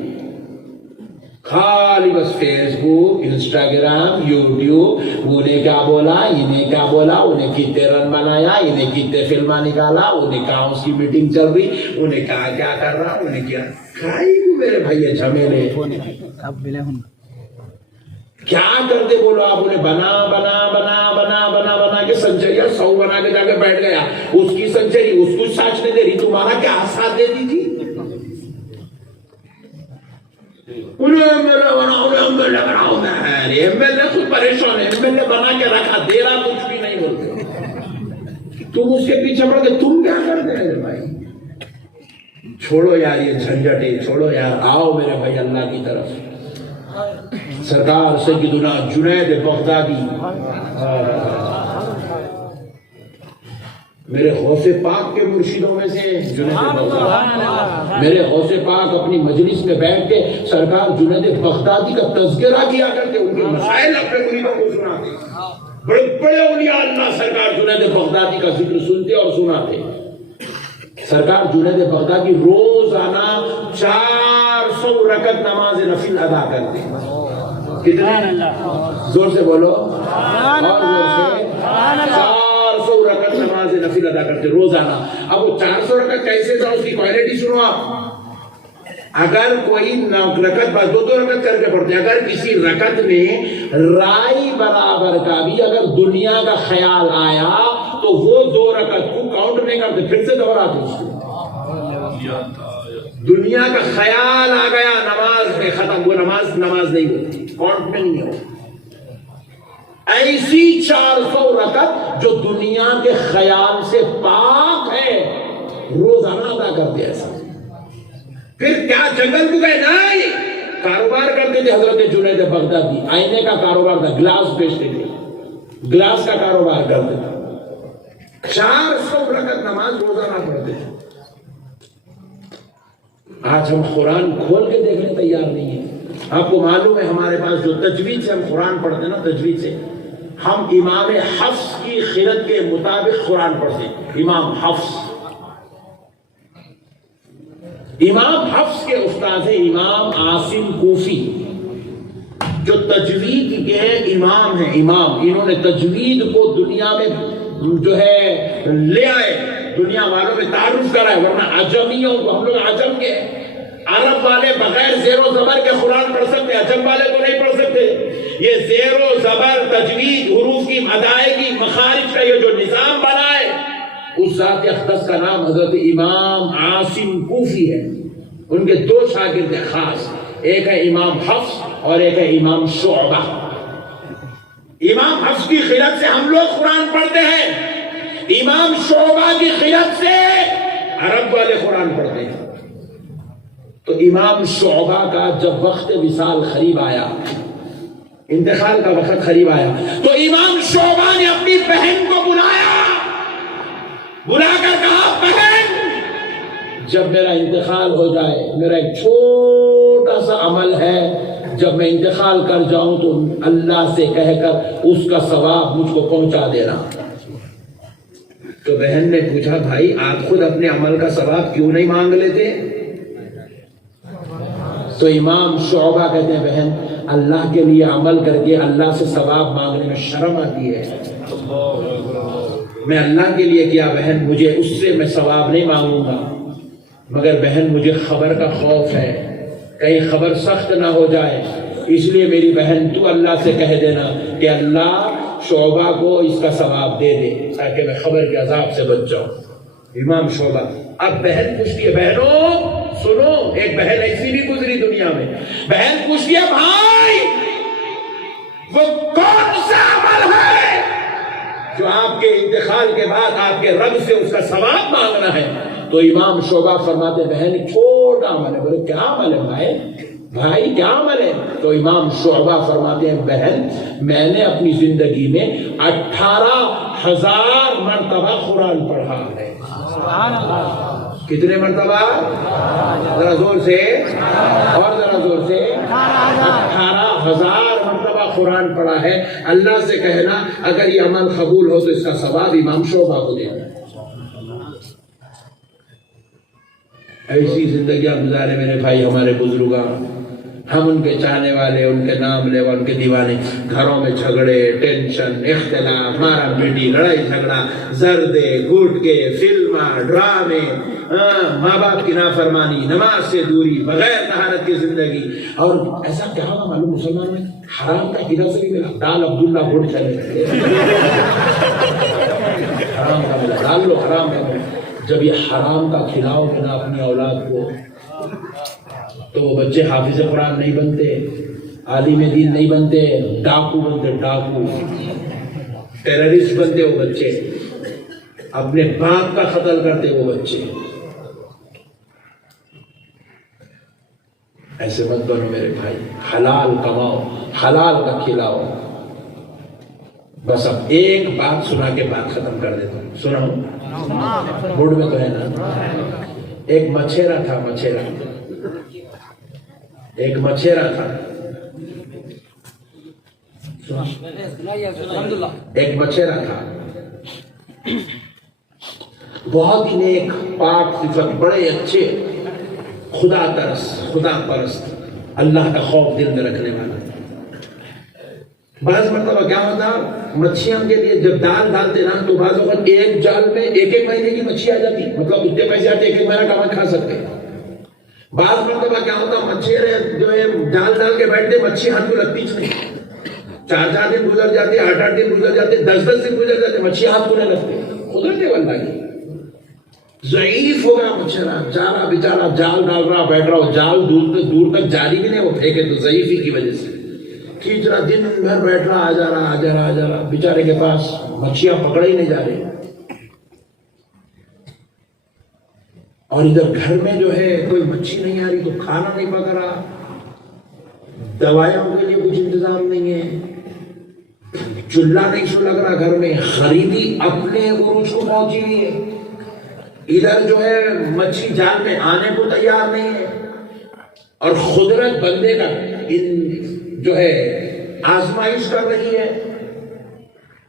خالی بس فیس بک، انسٹاگرام، یوٹیوب، انہیں کیا بولا، انہیں کیا بولا، انہیں کتنے رن بنایا، انہیں کتنے فلمیں نکالا، انہیں کہاں اس کی میٹنگ چل رہی، انہیں کہاں کیا کر رہا، انہیں کیا کھائی کو میرے بھائی جھمیلے کیا کرتے بولو آپ انہیں بنا بنا بنا بنا بنا بنا کے سنچریاں 100 بنا کے جا کے بیٹھ گیا، اس کی سنچری اس کو ساتھ نہیں دے رہی، تمہارا کیا ساتھ دیتی تھی؟ انہیں ایم ایل اے بناؤ، انہیں ایم ایل اے بناؤ، میں ایم ایل اے خود پریشان ہے، ایم ایل اے بنا کے رکھا، دے رہا کچھ بھی نہیں بولتے، تم اس کے پیچھے پڑ کے تم کیا کرتے ہیں بھائی؟ چھوڑو یار یہ جھنجٹیں، چھوڑو یار، آؤ میرے بھائی اللہ کی طرف۔ سرکار سیدنا جنید بغدادی میرے غوث پاک کے مرشدوں میں سے جنید بغدادی، میرے غوث پاک اپنی مجلس میں بیٹھ کے سرکار جنید بغدادی کا تذکرہ کیا کرتے، ان کے مسائل اپنے مریدوں کو سناتے، بڑے بڑے اولیاء اللہ سرکار جنید بغدادی کا ذکر سنتے اور سناتے۔ سرکار جنید بغدادی روزانہ 400 رکعت نماز نفل ادا کرتے، کتنے؟ زور سے بولو، اور زور سے 400 رکعت نماز نفل ادا کرتے روزانہ۔ اب وہ 400 رکعت کیسے تھا، اس کی کوالٹی سنو آپ۔ اگر کوئی رکعت بس 2 رکعت کر کے پڑھتے، اگر کسی رکعت میں رائی برابر کا بھی اگر دنیا کا خیال آیا تو وہ 2 رکعت کو کاؤنٹ نہیں کرتے، پھر سے دوہراتے اس کو۔ دنیا کا خیال آ گیا نماز میں، ختم، وہ نماز نہیں ہوتی، کاؤنٹ میں نہیں ہو۔ ایسی 400 رکعت جو دنیا کے خیال سے پاک ہے روزانہ ادا کرتے ایسا۔ پھر کیا جنگل کو گئے؟ نہیں، کاروبار کرتے تھے حضرت جنید بغدادی، آئینے کا کاروبار تھا، گلاس بیچتے تھے، گلاس کا کاروبار کرتے تھے، 400 رکعت نماز روزانہ پڑھتے تھے۔ آج ہم قرآن کھول کے دیکھنے تیار نہیں ہیں۔ آپ کو معلوم ہے ہمارے پاس جو تجوید سے ہم قرآن پڑھتے ہیں نا، تجوید سے ہم امام حفص کی خرد کے مطابق قرآن پڑھتے ہیں۔ امام حفص کے استاد ہیں امام عاصم کوفی، جو تجوید کے امام ہیں، امام، انہوں نے تجوید کو دنیا میں جو ہے لے آئے، دنیا والوں میں تعارف کرا ہے، ورنہ عجمیوں کو، ہم لوگ عجم کے، عرب والے بغیر زیر و زبر کے قرآن پڑھ سکتے، عجم والے تو نہیں پڑھ سکتے۔ یہ زیر و زبر، تجوید، حروف کی ادائیگی، مخارج کا یہ جو نظام بنا ہے، اس ذات اقدس کا نام حضرت امام عاصم کوفی ہے۔ ان کے 2 شاگرد ہیں خاص، ایک ہے امام حفص اور ایک ہے امام شعبہ۔ امام حفص کی قرأت سے ہم لوگ قرآن پڑھتے ہیں، امام شعبہ کی قرأت سے عرب والے قرآن پڑھتے ہیں۔ تو امام شعبہ کا جب وقت وصال قریب آیا، انتقال کا وقت قریب آیا، تو امام شعبہ نے اپنی بہن کو بلا کر کہا، بہن جب میرا انتقال ہو جائے، میرا ایک چھوٹا سا عمل ہے، جب میں انتقال کر جاؤں تو اللہ سے کہہ کر اس کا ثواب مجھ کو پہنچا دینا۔ تو بہن نے پوچھا، بھائی آپ خود اپنے عمل کا ثواب کیوں نہیں مانگ لیتے؟ تو امام شعبہ کہتے ہیں، بہن اللہ کے لیے عمل کر کے اللہ سے ثواب مانگنے میں شرم آتی ہے۔ میں اللہ کے لیے کیا بہن، مجھے اس سے میں ثواب نہیں مانگوں گا، مگر بہن مجھے خبر کا خوف ہے، کہیں خبر سخت نہ ہو جائے، اس لیے میری بہن تو اللہ سے کہہ دینا کہ اللہ شعبہ کو اس کا ثواب دے دے تاکہ میں خبر کے عذاب سے بچ جاؤں۔ امام شعبہ، اب بہن پوچھتی ہے، بہنوں سنو، ایک بہن ایسی بھی گزری دنیا میں، بہن پوچھتی ہے، بھائی وہ کون سا عمل ہے جو آپ کے انتقال کے بعد آپ کے رب سے اس کا ثواب مانگنا ہے؟ تو امام شعبہ فرماتے، بہن چھوٹا عمل ہے۔ بولے کیا عمل ہے بھائی کیا عمل ہے؟ تو امام شعبہ فرماتے ہیں، بہن میں نے اپنی زندگی میں 18,000 مرتبہ قرآن پڑھا ہے۔ کتنے مرتبہ؟ ذرا زور سے اور ذرا زور سے، 18,000 مرتبہ قرآن پڑھا ہے۔ اللہ سے کہنا اگر یہ عمل قبول ہو تو اس کا ثواب امام شعبہ کو دینا۔ ایسی زندگیاں گزارے میرے بھائی ہمارے بزرگاں، ہم ان کے چاہنے والے، ان کے نام لیوا، ان کے دیوانے، گھروں میں جھگڑے، ٹینشن، اختلاف، مارا پیٹی، لڑائی جھگڑا، زردے، گھٹکے، فلمیں، ڈرامے، ماں باپ کی نافرمانی، نماز سے دوری، بغیر طہارت کی زندگی. اور ایسا کیا ہوگا معلوم مسلمان میں؟ حرام کا کدھر سے بھی ملا؟ دال عبداللہ گھٹ چلے حرام کا ملا، ڈال لو حرام کا ملا. جب یہ حرام کا کھلاؤ گے نا اپنی اولاد کو تو وہ بچے حافظ قرآن نہیں بنتے، عالم دین نہیں بنتے، ڈاکو بنتے، ڈاکو، ٹیررسٹ بنتے وہ بچے، اپنے باپ کا قتل کرتے وہ بچے. ایسے مت بنو میرے بھائی، حلال کماؤ، حلال کا کھلاؤ. بس اب ایک بات سنا کے بات ختم کر دیتا ہوں. سنا ہوں موڈ میں تو ہے نا. ایک مچھیرا تھا، ایک مچھیرا تھا، ایک مچھیرا تھا، بہت ہی نیک، پاک صفت، بڑے اچھے، خدا پرست، اللہ کا خوف دل میں رکھنے والا. بعض مرتبہ کیا ہوتا، مچھیاں کے لیے جب دال ڈالتے نا تو بعض اوقات ایک جال میں ایک مہینے کی مچھلی آ جاتی، مطلب اتنے پیسے آتے ایک مہینہ کما کھا سکتے. بعض مرتبہ کیا ہوتا، مچھیرے جو ہے جال ڈال کے بیٹھتے، مچھلی ہاتھ کو لگتی نہیں، 4 دن گزر جاتے، 8 دن گزر جاتے، 10 دن گزر جاتے، مچھلی ہاتھ کو نہیں لگتے. قدرت واللہ کی ضعیف ہو گیا مچھیرا، جالا بیچارہ جال ڈال رہا بیٹھ رہا، جال دور تک جاری بھی نہیں وہ پھینکے تو ضعیفی کی وجہ سے کھینچ رہا، دن بھر بیٹھ رہا، آ جا رہا، بیچارے کے پاس مچھلیاں پکڑے ہی نہیں جا رہے. اور ادھر گھر میں جو ہے کوئی مچھلی نہیں آ رہی تو کھانا نہیں پک رہا، دوائیوں کے لیے کچھ انتظام نہیں ہے، چولہا نہیں سو لگ رہا گھر میں، خریدی اپنے عروج کو پہنچی ہوئی ہے، ادھر جو ہے مچھلی جال میں آنے کو تیار نہیں ہے. اور قدرت بندے کا جو ہے آزمائش کر رہی ہے.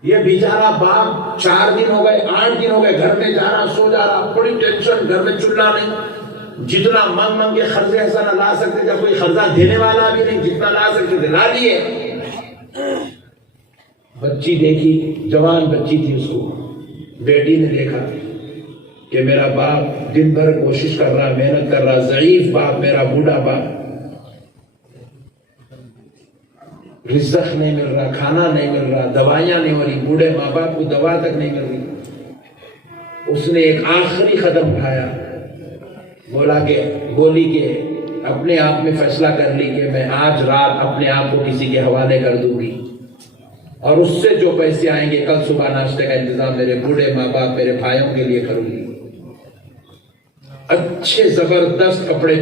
یہ بیچارہ باپ 4 دن ہو گئے، 8 دن ہو گئے، گھر میں جا رہا، سو جا رہا، بڑی ٹینشن، گھر میں چولہا نہیں، جتنا منگ کے قرضے ایسا نہ لا سکتے، جب کوئی قرضہ دینے والا بھی نہیں، جتنا لا سکتے تھے لا لیے. بچی دیکھی، جوان بچی تھی، اس کو بیٹی نے دیکھا کہ میرا باپ دن بھر کوشش کر رہا، محنت کر رہا، ضعیف باپ میرا، بوڑھا باپ، رزق نہیں مل رہا، کھانا نہیں مل رہا، دوائیاں نہیں ہو رہی، بوڑھے ماں باپ کو دوا تک نہیں مل رہی. اس نے ایک آخری قدم اٹھایا، بولی کہ اپنے آپ میں فیصلہ کر لی کہ میں آج رات اپنے آپ کو کسی کے حوالے کر دوں گی، اور اس سے جو پیسے آئیں گے کل صبح ناشتے کا انتظام میرے بوڑھے ماں باپ، میرے بھائیوں کے لیے کروں گی. اچھے زبردست کپڑے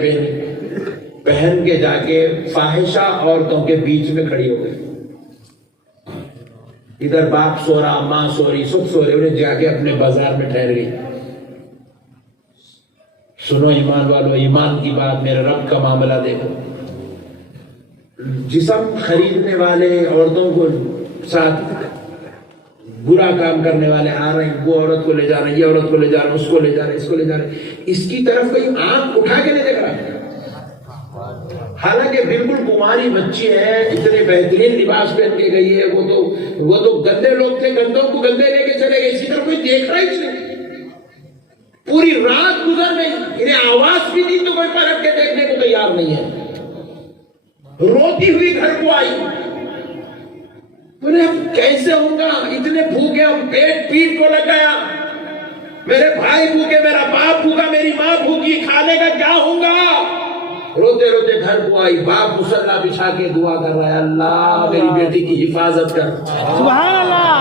پہن کے جا کے فاحشہ عورتوں کے بیچ میں کھڑی ہو گئی. ادھر باپ سو رہا، ماں سو رہی، سب سو رہے، انہیں جا کے اپنے بازار میں ٹھہر گئی. سنو ایمان والو، ایمان کی بات، میرے رب کا معاملہ دیکھو. جسم خریدنے والے عورتوں کو ساتھ برا کام کرنے والے آ رہے ہیں، وہ عورت کو لے جا رہے ہیں، یہ عورت کو لے جا رہے ہیں، اس کو لے جا رہے ہیں، اس کو لے جا رہے ہیں، اس کی طرف کوئی آنکھ اٹھا کے نہیں دیکھ رہا. حالانکہ بالکل کماری بچی ہے، اتنے بہترین لباس پہن کے گئی ہے، وہ تو گندے لوگ تھے، گندوں کو گندے لے کے چلے گئے، اس کی طرف کوئی دیکھ رہا ہی نہیں. پوری رات گزر گئی، انہیں آواز بھی دی تو کوئی پلٹ کے دیکھنے کو تیار نہیں ہے. روتی ہوئی گھر کو آئی، کیسے ہوں گا، اتنے بھوکے، ہم پیٹ کو لگایا، میرے بھائی بھوکے، میرا باپ بھوکا، میری ماں بھوکی، کھانے کا کیا ہوں گا. روتے روتے گھر کو آئی، باپ مصلی بچھا کے دعا کر رہا ہے، اللہ میری بیٹی کی حفاظت کر. سبحان اللہ،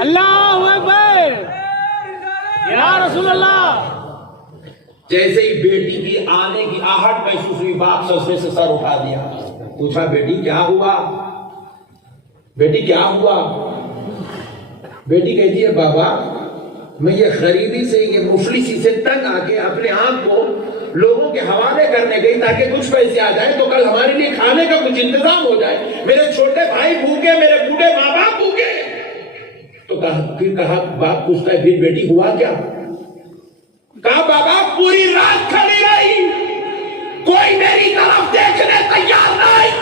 اللہ اکبر، یا رسول اللہ. جیسے ہی بیٹی کی آنے کی آہٹ محسوس ہوئی، باپ سجدے سے سر اٹھا دیا، پوچھا بیٹی کیا ہوا، بیٹی کیا ہوا. بیٹی کہتی ہے بابا میں یہ غریبی سے، یہ مفلسی سے تنگ آ کے اپنے آپ کو لوگوں کے حوالے کرنے گئی تاکہ کچھ پیسے آ جائے تو کل ہمارے لیے کھانے کا کچھ انتظام ہو جائے. میرے چھوٹے بھائی بھوکے، میرے بوڑھے ماں باپ بھوکے. تو پھر کہا، باپ پوچھتا ہے پھر بیٹی ہوا کیا. کہا بابا پوری رات کھڑی رہی، کوئی میری طرف دیکھنے تیار نہیں،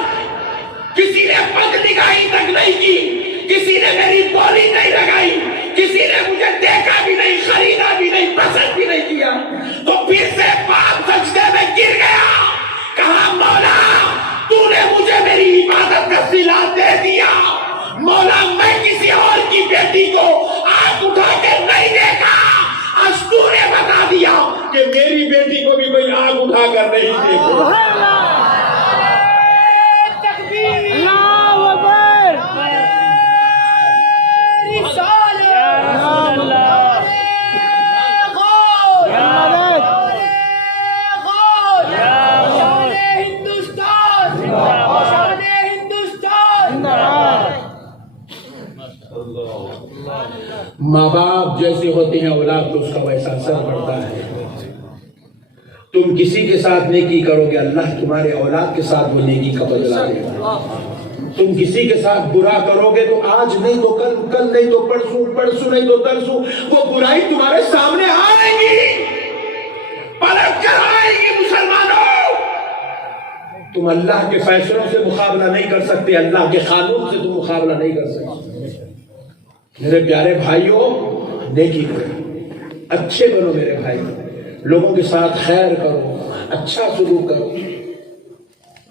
کسی نے پگ نگاہی تک نہیں کی، کسی نے میری بولی نہیں لگائی، کسی نے مجھے دیکھا بھی نہیں، خریدا بھی نہیں، پسند بھی نہیں کیا، تو پھر سے پاک سجدے میں گر گیا، کہا مولا تو نے مجھے میری عبادت کا صلہ دے دیا، مولا میں کسی اور کی بیٹی کو آنکھ اٹھا کے نہیں دیکھا، آج تو نے بتا دیا کہ میری بیٹی کو بھی کوئی آنکھ اٹھا کر نہیں دیکھو۔ اللہ اکبر، ماں باپ جیسے ہوتے ہیں اولاد تو اس کا ویسا اثر پڑتا ہے۔ تم کسی کے ساتھ نیکی کرو گے، اللہ تمہارے اولاد کے ساتھ وہ نیکی کا بدلہ دے گا۔ تم کسی کے ساتھ برا کرو گے تو آج نہیں تو کل، کل نہیں تو پرسوں، پرسوں نہیں تو ترسوں وہ برائی تمہارے سامنے آئے گی، پلٹ کر آئے گی۔ مسلمانوں، تم اللہ کے فیصلوں سے مقابلہ نہیں کر سکتے، اللہ کے قانون سے تم مقابلہ نہیں کر سکتے۔ میرے پیارے بھائیوں، نیکی کرو، اچھے بنو میرے بھائی، لوگوں کے ساتھ خیر کرو، اچھا سلوک کرو۔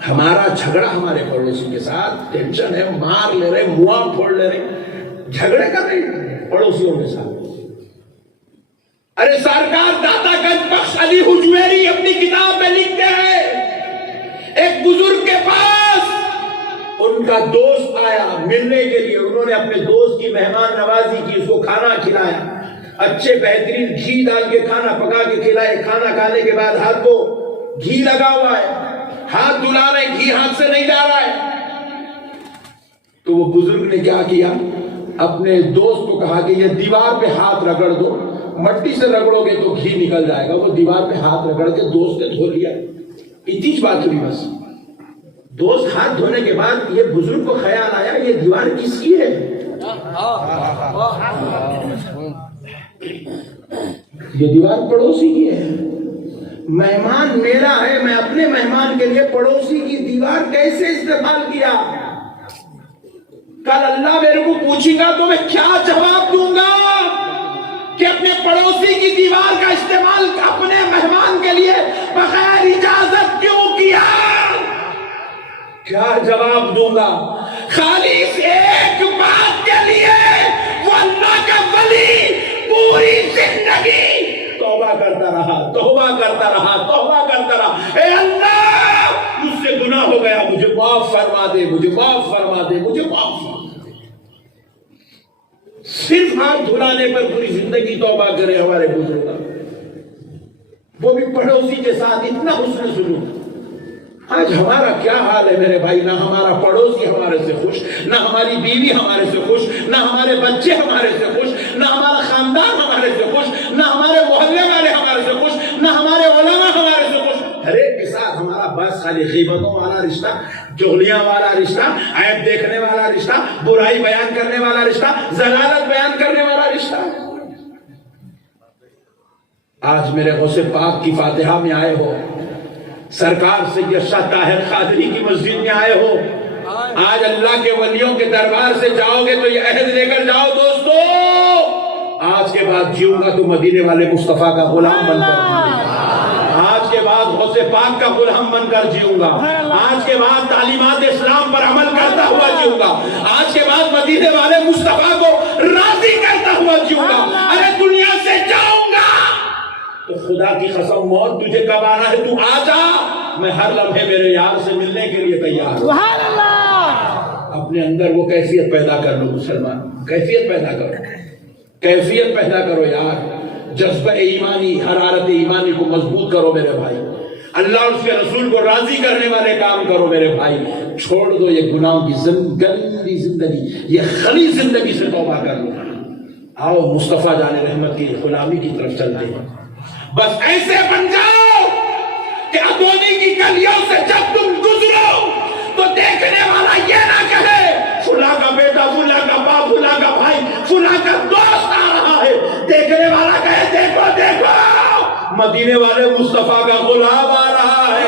ہمارا جھگڑا ہمارے پڑوسی کے ساتھ ٹینشن ہے، مار لے رہے، منہ پھوڑ لے رہے، جھگڑے کر رہے پڑوسیوں کے ساتھ۔ ارے سرکار داتا گنج بخش علی حجویری اپنی کتاب میں لکھتے ہیں، ایک بزرگ کے پاس ان کا دوست آیا ملنے کے لیے، انہوں نے اپنے دوست کی مہمان نوازی کی، اس کو کھانا کھلایا، اچھے بہترین گھی ڈال کے کھانا پکا کے کھلائے، کھانا کھانے کے بعد ہاتھ کو گھی لگا ہوا ہے، ہاتھ دھلا رہے، گھی ہاتھ سے نہیں جا رہا ہے۔ تو وہ بزرگ نے کیا کیا، اپنے دوست کو کہا کہ یہ دیوار پہ ہاتھ رگڑ دو، مٹی سے رگڑو گے تو گھی نکل جائے گا۔ وہ دیوار پہ ہاتھ رگڑ کے دوست نے دھو لیا، اتنی بات ہوئی بس۔ دوست ہاتھ دھونے کے بعد یہ بزرگ کو خیال آیا یہ دیوار کس کی ہے، یہ دیوار پڑوسی کی ہے، مہمان میرا ہے، میں اپنے مہمان کے لیے پڑوسی کی دیوار کیسے استعمال کیا؟ کل اللہ میرے کو پوچھے گا تو میں کیا جواب دوں گا کہ اپنے پڑوسی کی دیوار کا استعمال اپنے مہمان کے لیے بغیر اجازت کیوں کیا؟ کیا جواب دوں گا؟ خالی اس ایک بات کے لیے وہ اللہ کا ولی پوری زندگی توبہ کرتا رہا، توبہ کرتا رہا، توبہ کرتا رہا، اے اللہ مجھ سے گناہ ہو گیا، مجھے معاف فرما دے، مجھے معاف فرما دے، مجھے معاف فرما دے۔ صرف ہاتھ دھلانے پر پوری زندگی توبہ کرے ہمارے بزرگ، وہ بھی پڑوسی کے ساتھ اتنا حسن سلوک۔ آج ہمارا کیا حال ہے میرے بھائی، نہ ہمارا پڑوسی ہمارے سے خوش، نہ ہماری بیوی ہمارے سے خوش، نہ ہمارے بچے ہمارے سے خوش، نہ ہمارا خاندان ہمارے سے خوش، نہ ہمارے محلے والے ہمارے سے خوش، نہ ہمارے علماء ہمارے سے خوش۔ ہر ایک کے ساتھ ہمارا بس خالی غیبتوں والا رشتہ، چغلیاں والا رشتہ، عیب دیکھنے والا رشتہ، برائی بیان کرنے والا رشتہ، ضلالت بیان کرنے والا رشتہ۔ آج میرے غوث پاک کی فاتحہ میں آئے ہو، سرکار سید شاہ طاہر قادری کی مسجد میں آئے ہو، آج اللہ کے ولیوں کے دربار سے جاؤ گے تو یہ عہد لے کر جاؤ دوستو، آج کے بعد جیوں گا تو مدینے والے مصطفیٰ کا غلام بن کر جیوں گا، آج کے بعد غوث پاک کا غلام بن کر جیوں گا، آج کے بعد تعلیمات اسلام پر عمل کرتا ہوا جیوں گا، آج کے بعد مدینے والے مصطفیٰ کو راضی کرتا ہوا جیوں گا۔ ارے دنیا سے جاؤں گا تو خدا کی قسم موت تجھے کب آنا ہے تو آ جا، میں ہر لمحے میرے یار سے ملنے کے لیے تیار ہوں۔ سبحان اللہ۔ اپنے اندر وہ کیفیت پیدا کر لو مسلمان، کیفیت پیدا کرو، کیفیت پیدا کرو یار، جذبہ ایمانی، حرارت ایمانی کو مضبوط کرو میرے بھائی، اللہ اور اس کے رسول کو راضی کرنے والے کام کرو میرے بھائی، چھوڑ دو یہ گناہوں کی گندی زندگی، یہ خلی زندگی سے توبہ کر لو۔ آؤ مصطفیٰ جان رحمت کی غلامی کی طرف چلتے ہیں، بس ایسے بن جاؤ کہ ادونی کی گلیوں سے جب تم گزرو تو دیکھنے والا یہ نہ کہے فلاں کا بیٹا، فلاں کا باپ، فلاں کا بھائی، فلاں کا دوست آ رہا ہے، دیکھنے والا کہے دیکھو دیکھو مدینے والے مصطفیٰ کا غلام آ رہا ہے۔